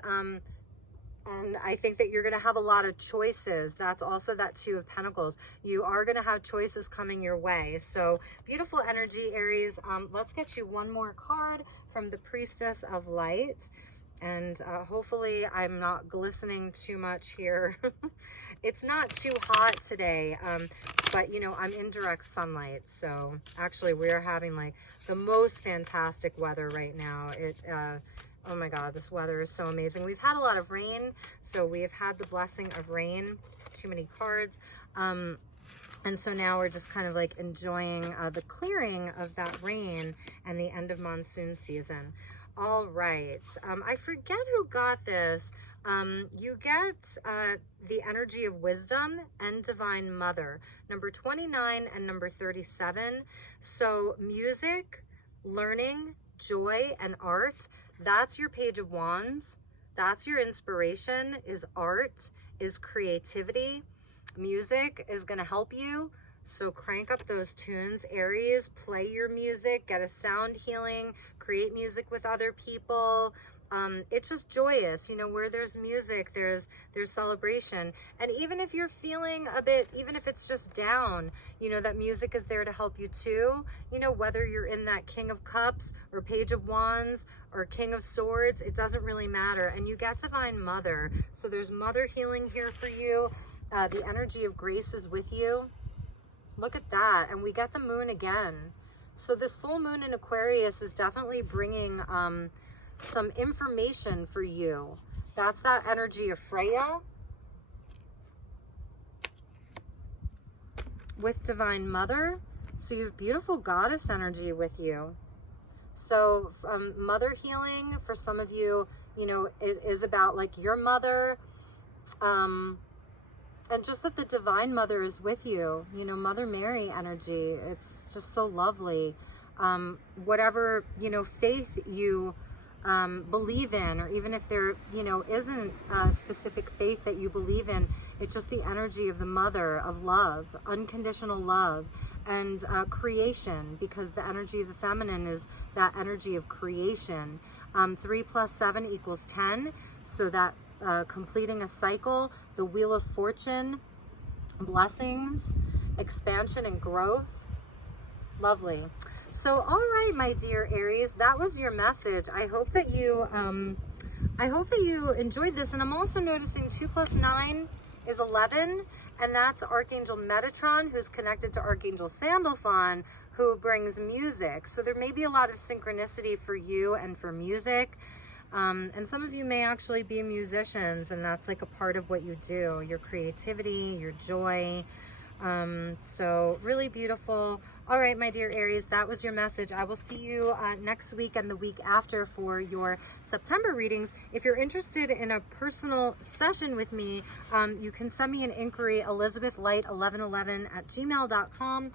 And I think that you're going to have a lot of choices. That's also that Two of Pentacles. You are going to have choices coming your way. So beautiful energy, Aries. Let's get you one more card from the Priestess of Light. And hopefully I'm not glistening too much here. It's not too hot today, but you know, I'm in direct sunlight. So actually we're having like the most fantastic weather right now. Oh my God, this weather is so amazing. We've had a lot of rain, so we have had the blessing of rain. Too many cards. And so now we're just kind of like enjoying the clearing of that rain and the end of monsoon season. All right. I forget who got this. You get the energy of wisdom and divine mother, number 29 and number 37. So music, learning, joy, and art, that's your Page of Wands. That's your inspiration, is art, is creativity. Music is going to help you. So crank up those tunes, Aries. Play your music, get a sound healing, create music with other people. It's just joyous, you know, where there's music, there's celebration. And even if you're feeling a bit, even if it's just down, you know, that music is there to help you too. You know, whether you're in that King of Cups or Page of Wands or King of Swords, it doesn't really matter. And you get Divine Mother. So there's mother healing here for you. The energy of grace is with you. Look at that. And we get the moon again. So this full moon in Aquarius is definitely bringing some information for you. That's that energy of Freya with Divine Mother. So you have beautiful goddess energy with you. So mother healing for some of you, you know, it is about like your mother, and just that the Divine Mother is with you, you know, Mother Mary energy. It's just so lovely. Whatever, you know, faith you believe in, or even if there, you know, isn't a specific faith that you believe in, it's just the energy of the mother, of love, unconditional love, and creation, because the energy of the feminine is that energy of creation. 3 + 7 = 10. So that completing a cycle, the Wheel of Fortune, blessings, expansion and growth. Lovely. So, all right, my dear Aries, that was your message. I hope that you enjoyed this. And I'm also noticing 2 + 9 is 11, and that's Archangel Metatron, who's connected to Archangel Sandalphon, who brings music. So there may be a lot of synchronicity for you and for music. And some of you may actually be musicians, and that's like a part of what you do, your creativity, your joy. So really beautiful. All right, my dear Aries, that was your message. I will see you next week and the week after for your September readings. If you're interested in a personal session with me, you can send me an inquiry, elizabethlight1111@gmail.com.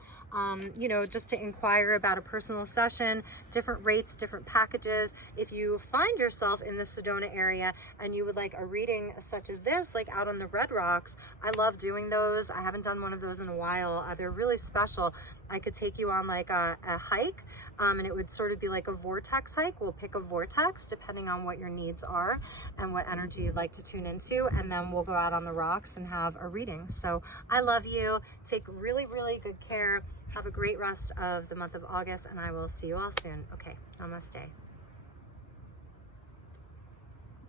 You know, just to inquire about a personal session, different rates, different packages. If you find yourself in the Sedona area and you would like a reading such as this, like out on the Red Rocks, I love doing those. I haven't done one of those in a while. They're really special. I could take you on like a hike, and it would sort of be like a vortex hike. We'll pick a vortex depending on what your needs are and what energy you'd like to tune into, and then we'll go out on the rocks and have a reading. So I love you. Take really, really good care. Have a great rest of the month of August, and I will see you all soon. Okay, namaste.